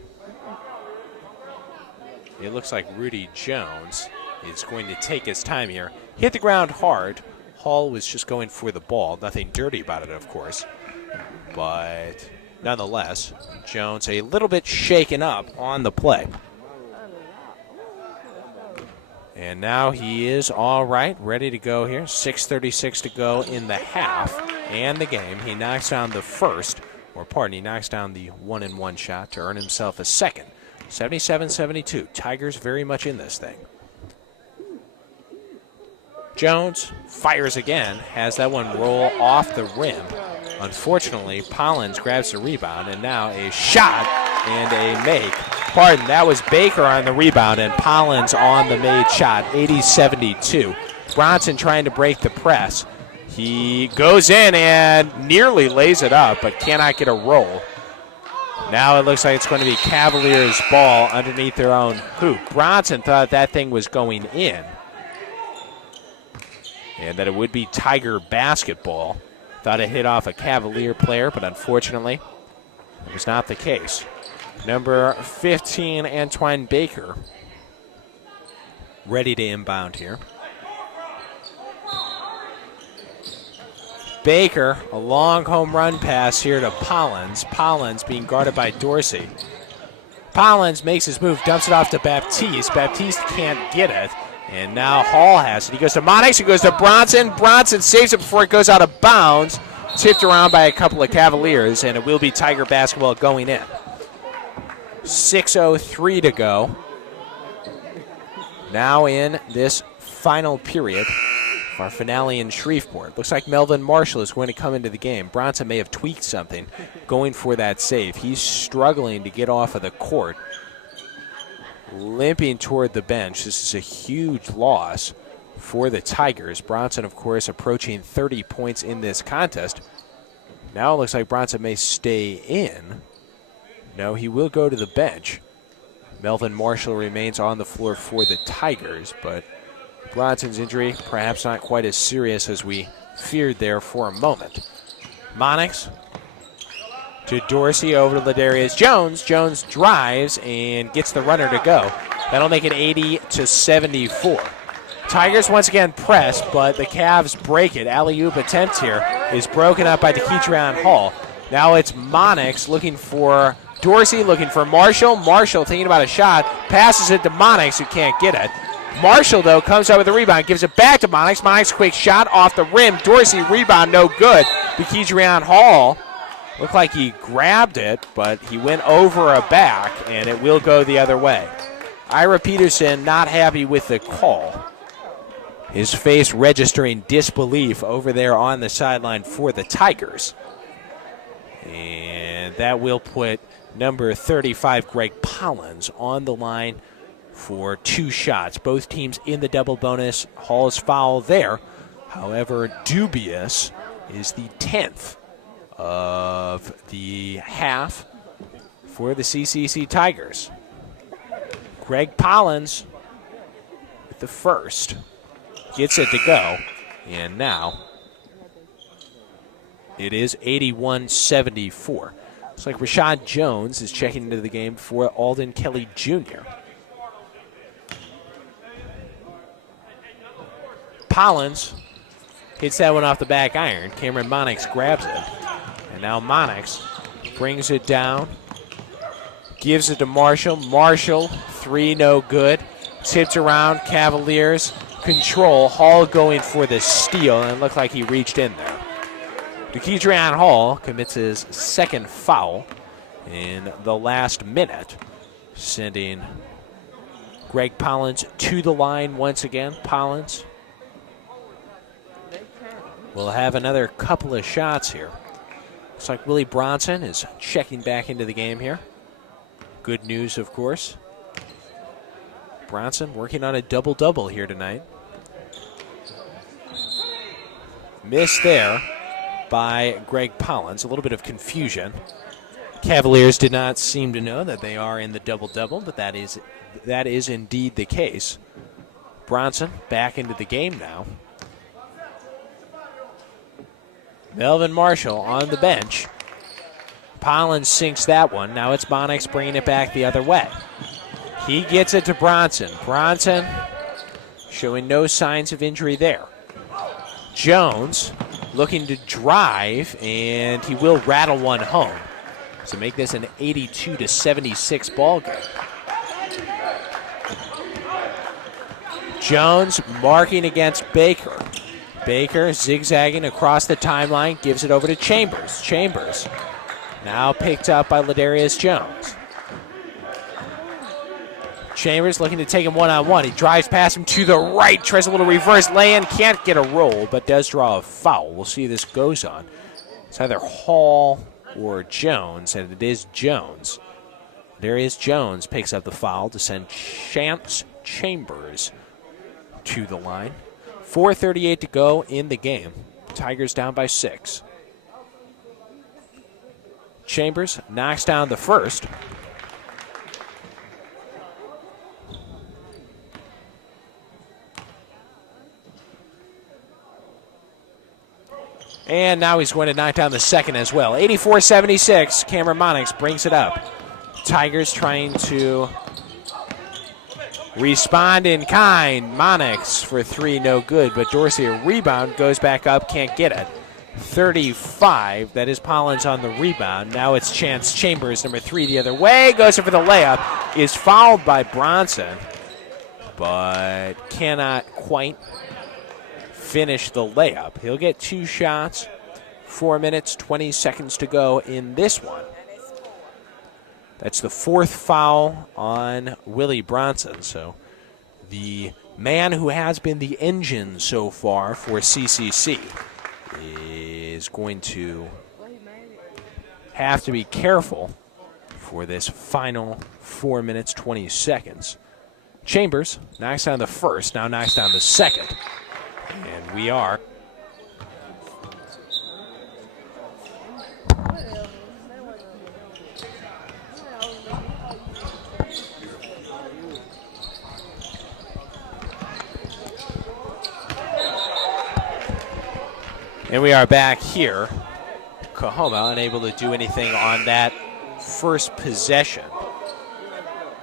it looks like Rudy Jones is going to take his time here. Hit the ground hard. Hall was just going for the ball. Nothing dirty about it, of course. But nonetheless, Jones a little bit shaken up on the play. And now he is all right, ready to go here. 6:36 to go in the half and the game. He knocks down the first, he knocks down the 1-and-1 shot to earn himself a second. 77-72. Tigers very much in this thing. Jones fires again, has that one roll off the rim. Unfortunately, Pollins grabs the rebound, and now a shot and a make. That was Baker on the rebound, and Pollins on the made shot, 80-72. Bronson trying to break the press. He goes in and nearly lays it up, but cannot get a roll. Now it looks like it's going to be Cavaliers' ball underneath their own hoop. Bronson thought that thing was going in, and that it would be Tiger basketball. Thought it hit off a Cavalier player, but unfortunately, it was not the case. Number 15, Antoine Baker, ready to inbound here. Baker, a long home run pass here to Pollins. Pollins being guarded by Dorsey. Pollins makes his move, dumps it off to Baptiste. Baptiste can't get it, and now Hall has it. He goes to Monix, he goes to Bronson. Bronson saves it before it goes out of bounds. Tipped around by a couple of Cavaliers, and it will be Tiger basketball going in. 6:03 to go. Now in this final period of our finale in Shreveport. Looks like Melvin Marshall is going to come into the game. Bronson may have tweaked something going for that save. He's struggling to get off of the court, limping toward the bench. This is a huge loss for the Tigers. Bronson, of course, approaching 30 points in this contest. Now it looks like Bronson may stay in. No, he will go to the bench. Melvin Marshall remains on the floor for the Tigers, but Bronson's injury perhaps not quite as serious as we feared there for a moment. Monix to Dorsey, over to Ladarius Jones. Jones drives and gets the runner to go. That'll make it 80-74. Tigers once again press, but the Cavs break it. Alley-oop attempt here is broken up by Deketrian Hall. Now it's Monix looking for Dorsey, looking for Marshall. Marshall thinking about a shot, passes it to Monix, who can't get it. Marshall, though, comes out with a rebound, gives it back to Monix. Monix, quick shot off the rim. Dorsey, rebound, no good. Deketrian Hall looked like he grabbed it, but he went over a back, and it will go the other way. Ira Peterson not happy with the call. His face registering disbelief over there on the sideline for the Tigers. And that will put number 35, Greg Pollins, on the line for 2 shots. Both teams in the double bonus. Hall's foul there. However, dubious is the 10th of the half for the CCC Tigers. Greg Pollins with the first. Gets it to go. And now it is 81-74. Looks like Rashad Jones is checking into the game for Alden Kelly Jr. Pollins hits that one off the back iron. Cameron Monix grabs it. And now Monix brings it down. Gives it to Marshall. Marshall, 3, no good. Tips around, Cavaliers control. Hall going for the steal, and it looked like he reached in there. Deketrian Hall commits his second foul in the last minute, sending Greg Pollins to the line once again. Pollins will have another couple of shots here. Looks like Willie Bronson is checking back into the game here. Good news, of course. Bronson working on a double-double here tonight. Missed there by Greg Pollins. A little bit of confusion. Cavaliers did not seem to know that they are in the double-double, but that is indeed the case. Bronson back into the game now. Melvin Marshall on the bench. Pollins sinks that one. Now it's Monix bringing it back the other way. He gets it to Bronson. Bronson showing no signs of injury there. Jones looking to drive, and he will rattle one home. So make this an 82-76 ball game. Jones marking against Baker. Baker zigzagging across the timeline, gives it over to Chambers. Chambers now picked up by Ladarius Jones. Chambers looking to take him one-on-one. He drives past him to the right, tries a little reverse lay-in, can't get a roll, but does draw a foul. We'll see if this goes on. It's either Hall or Jones, and it is Jones. Ladarius Jones picks up the foul to send Chance Chambers to the line. 4:38 to go in the game. Tigers down by 6. Chambers knocks down the first. And now he's going to knock down the second as well. 84-76, Cameron Monix brings it up. Tigers trying to respond in kind. Monix for three, no good, but Dorsey a rebound, goes back up, can't get it. 35, that is Pollins on the rebound. Now it's Chance Chambers, number three, the other way, goes in for the layup, is fouled by Bronson, but cannot quite finish the layup. He'll get two shots, 4 minutes, 20 seconds to go in this one. That's the fourth foul on Willie Bronson, so the man who has been the engine so far for CCC is going to have to be careful for this final 4 minutes, 20 seconds. Chambers knocks down the first, now knocks down the second. And we are back here. Coahoma unable to do anything on that first possession.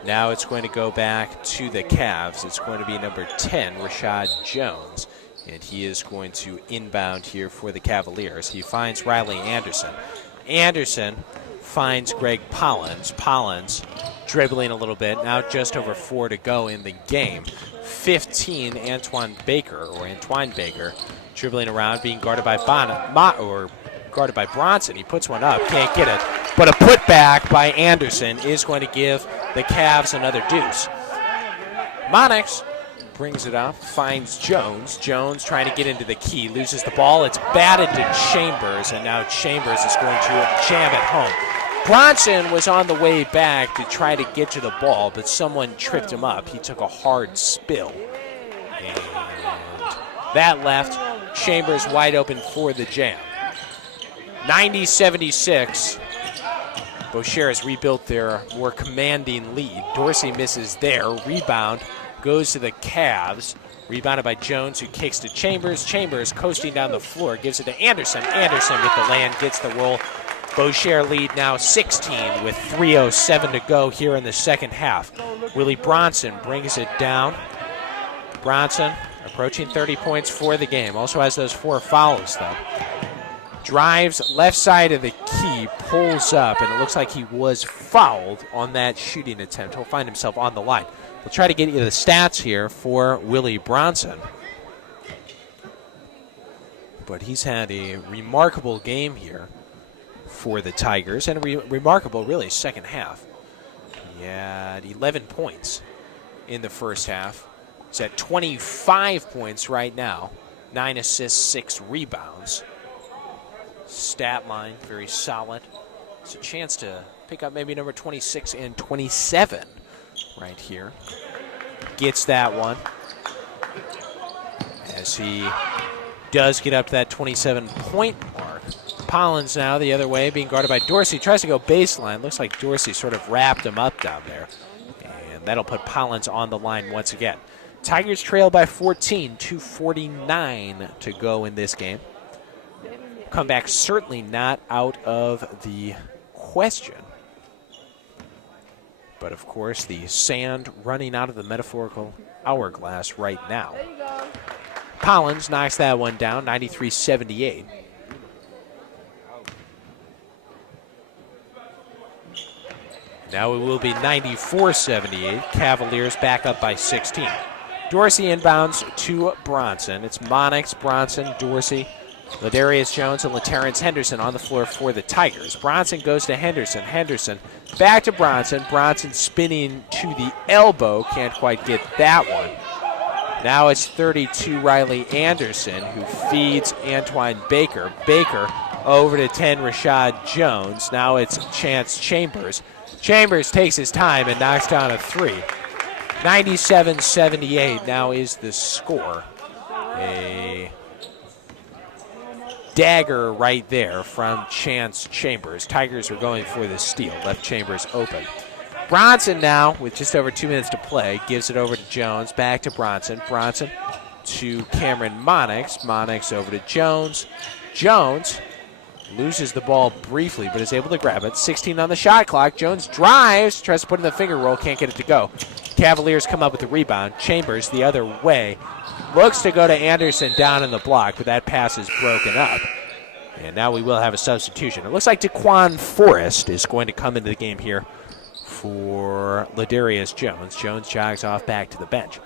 Now it's going to go back to the Cavs. It's going to be number 10, Rashad Jones. And he is going to inbound here for the Cavaliers. He finds Riley Anderson. Anderson finds Greg Pollins. Pollins dribbling a little bit. Now just over 4 to go in the game. 15, Antoine Baker, dribbling around, being guarded by Bronson. He puts one up, can't get it. But a putback by Anderson is going to give the Cavs another deuce. Monix brings it up, finds Jones. Jones trying to get into the key, loses the ball. It's batted to Chambers, and now Chambers is going to jam it home. Bronson was on the way back to try to get to the ball, but someone tripped him up. He took a hard spill. And that left Chambers wide open for the jam. 90-76. Bossier has rebuilt their more commanding lead. Dorsey misses there. Rebound goes to the Cavs. Rebounded by Jones, who kicks to Chambers. Chambers coasting down the floor, gives it to Anderson. Anderson with the land, gets the roll. Bossier lead now 16 with 3:07 to go here in the second half. Willie Bronson brings it down. Bronson approaching 30 points for the game. Also has those 4 fouls, though. Drives left side of the key, pulls up, and it looks like he was fouled on that shooting attempt. He'll find himself on the line. We'll try to get you the stats here for Willie Bronson. But he's had a remarkable game here for the Tigers, and a remarkable, really, second half. He had 11 points in the first half. He's at 25 points right now, 9 assists, 6 rebounds. Stat line, very solid. It's a chance to pick up maybe number 26 and 27 right here. Gets that one as he does get up to that 27-point mark. Pollins now the other way, being guarded by Dorsey. Tries to go baseline. Looks like Dorsey sort of wrapped him up down there. And that'll put Pollins on the line once again. Tigers trail by 14, 2:49 to go in this game. Comeback certainly not out of the question. But, of course, the sand running out of the metaphorical hourglass right now. Pollins knocks that one down, 93-78. Now it will be 94-78. Cavaliers back up by 16. Dorsey inbounds to Bronson. It's Monix, Bronson, Dorsey, Ladarius Jones, and LaTerrence Henderson on the floor for the Tigers. Bronson goes to Henderson. Henderson back to Bronson. Bronson spinning to the elbow. Can't quite get that one. Now it's 32 Riley Anderson, who feeds Antoine Baker. Baker over to 10 Rashad Jones. Now it's Chance Chambers. Chambers takes his time and knocks down a 3. 97-78 now is the score. A dagger right there from Chance Chambers. Tigers are going for the steal. Left Chambers open. Bronson now, with just over 2 minutes to play, gives it over to Jones. Back to Bronson. Bronson to Cameron Monix. Monix over to Jones. Jones loses the ball briefly, but is able to grab it. 16 on the shot clock. Jones drives, tries to put in the finger roll, can't get it to go. Cavaliers come up with the rebound. Chambers the other way. Looks to go to Anderson down in the block, but that pass is broken up. And now we will have a substitution. It looks like Daquan Forrest is going to come into the game here for Ladarius Jones. Jones jogs off back to the bench.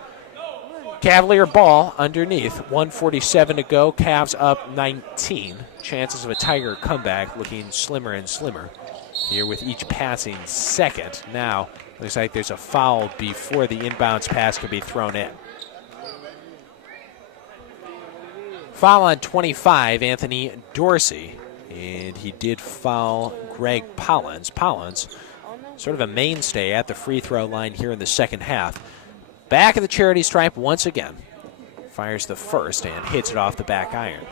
Cavalier ball underneath. 1:47 to go. Cavs up 19. Chances of a Tiger comeback looking slimmer and slimmer here with each passing second. Now, looks like there's a foul before the inbounds pass could be thrown in. Foul on 25, Anthony Dorsey. And he did foul Greg Pollins. Pollins, sort of a mainstay at the free throw line here in the second half. Back of the charity stripe once again. Fires the first and hits it off the back iron.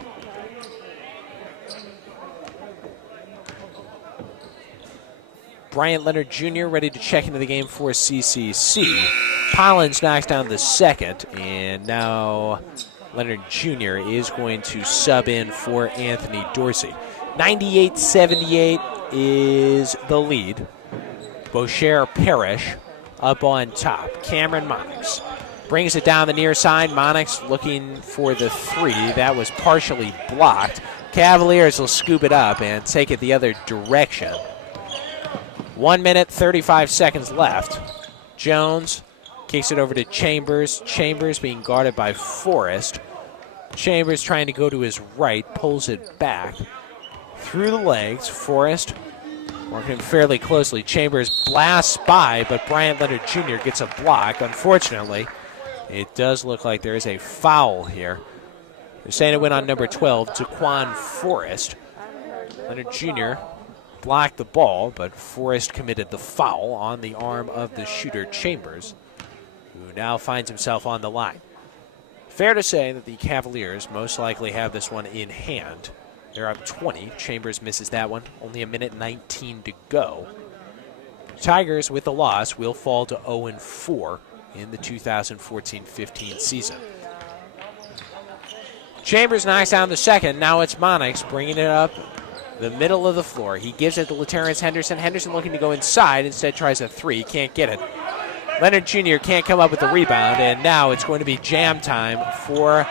Bryant Leonard Jr. ready to check into the game for CCC. Pollins knocks down the second, and now Leonard Jr. is going to sub in for Anthony Dorsey. 98-78 is the lead. Bossier Parrish up on top. Cameron Monix brings it down the near side. Monix looking for the three. That was partially blocked. Cavaliers will scoop it up and take it the other direction. 1 minute, 35 seconds left. Jones kicks it over to Chambers. Chambers being guarded by Forrest. Chambers trying to go to his right, pulls it back. Through the legs, Forrest working fairly closely. Chambers blasts by, but Bryant Leonard Jr. gets a block. Unfortunately, it does look like there is a foul here. They're saying it went on number 12, Daquan Forrest. Leonard Jr. blocked the ball, but Forrest committed the foul on the arm of the shooter, Chambers, who now finds himself on the line. Fair to say that the Cavaliers most likely have this one in hand. They're up 20. Chambers misses that one. Only a minute 19 to go. Tigers, with the loss, will fall to 0-4 in the 2014-15 season. Chambers knocks down the second. Now it's Monix bringing it up the middle of the floor. He gives it to LaTerrence Henderson. Henderson looking to go inside. Instead tries a three. Can't get it. Leonard Jr. can't come up with the rebound, and now it's going to be jam time for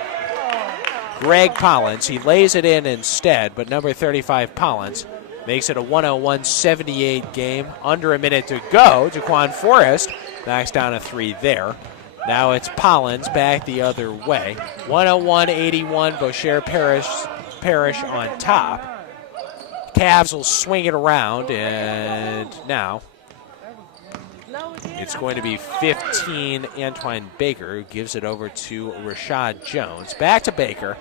Greg Pollins. He lays it in instead, but number 35, Pollins, makes it a 101-78 game. Under a minute to go. Daquan Forrest knocks down a three there. Now it's Pollins back the other way. 101-81, Bossier Parrish on top. Cavs will swing it around, and now it's going to be 15, Antoine Baker, who gives it over to Rashad Jones. Back to Baker.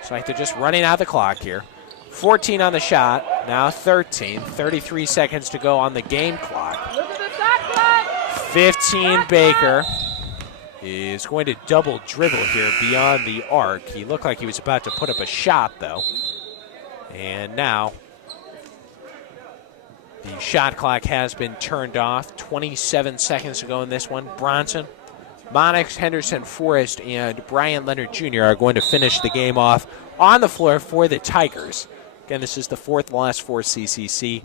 It's like they're just running out the clock here. 14 on the shot, now 13. 33 seconds to go on the game clock. 15, Baker is going to double dribble here beyond the arc. He looked like he was about to put up a shot, though. And now the shot clock has been turned off. 27 seconds to go in this one. Bronson, Monix, Henderson, Forrest, and Bryant Leonard Jr. are going to finish the game off on the floor for the Tigers. Again, this is the fourth loss for CCC.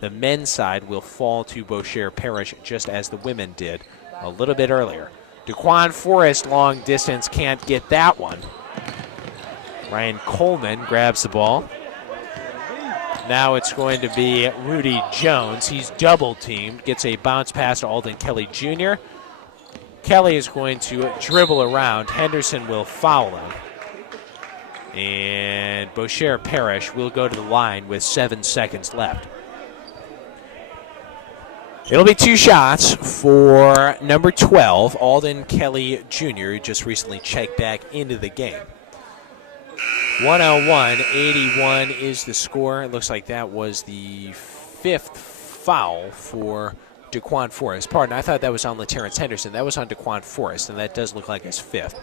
The men's side will fall to Bossier Parrish just as the women did a little bit earlier. Daquan Forrest, long distance, can't get that one. Ryan Coleman grabs the ball. Now it's going to be Rudy Jones. He's double-teamed, gets a bounce pass to Alden Kelly Jr. Kelly is going to dribble around. Henderson will foul him. And Bossier Parrish will go to the line with 7 seconds left. It'll be two shots for number 12, Alden Kelly Jr., who just recently checked back into the game. 101-81 is the score. It looks like that was the fifth foul for Daquan Forrest. Pardon, I thought that was on LaTerrence Henderson. That was on Daquan Forrest, and that does look like his fifth.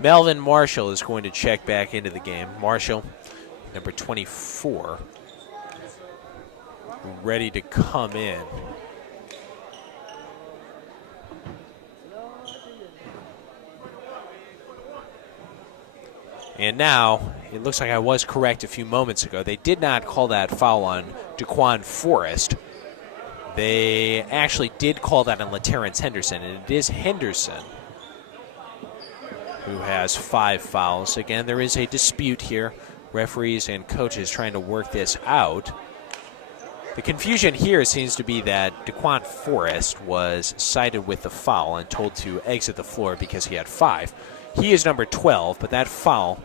Melvin Marshall is going to check back into the game. Marshall, number 24, ready to come in. And now it looks like I was correct a few moments ago. They did not call that foul on Daquan Forrest. They actually did call that on LaTerrence Henderson, and it is Henderson who has 5 fouls. Again, there is a dispute here. Referees and coaches trying to work this out. The confusion here seems to be that Daquan Forrest was cited with the foul and told to exit the floor because he had 5. He is number 12, but that foul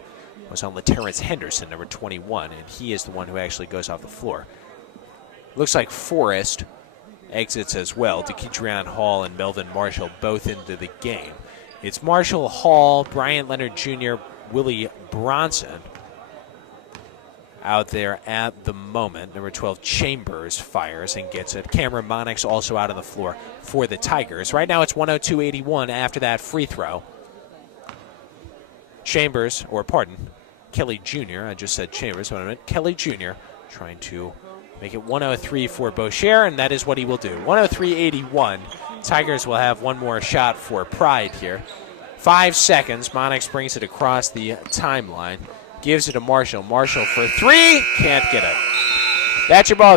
was on LaTerrence Henderson, number 21, and he is the one who actually goes off the floor. Looks like Forrest exits as well. DeKeydreon Hall and Melvin Marshall both into the game. It's Marshall, Hall, Bryant Leonard Jr., Willie Bronson out there at the moment. Number 12, Chambers, fires and gets it. Cameron Monix also out on the floor for the Tigers. Right now it's 102-81 after that free throw. Chambers, or pardon, Kelly Jr., I just said Chambers, but I meant Kelly Jr., trying to make it 103 for Bossier, and that is what he will do. 103-81. Tigers will have one more shot for pride here. 5 seconds. Monix brings it across the timeline. Gives it to Marshall. Marshall for 3. Can't get it. That's your ball.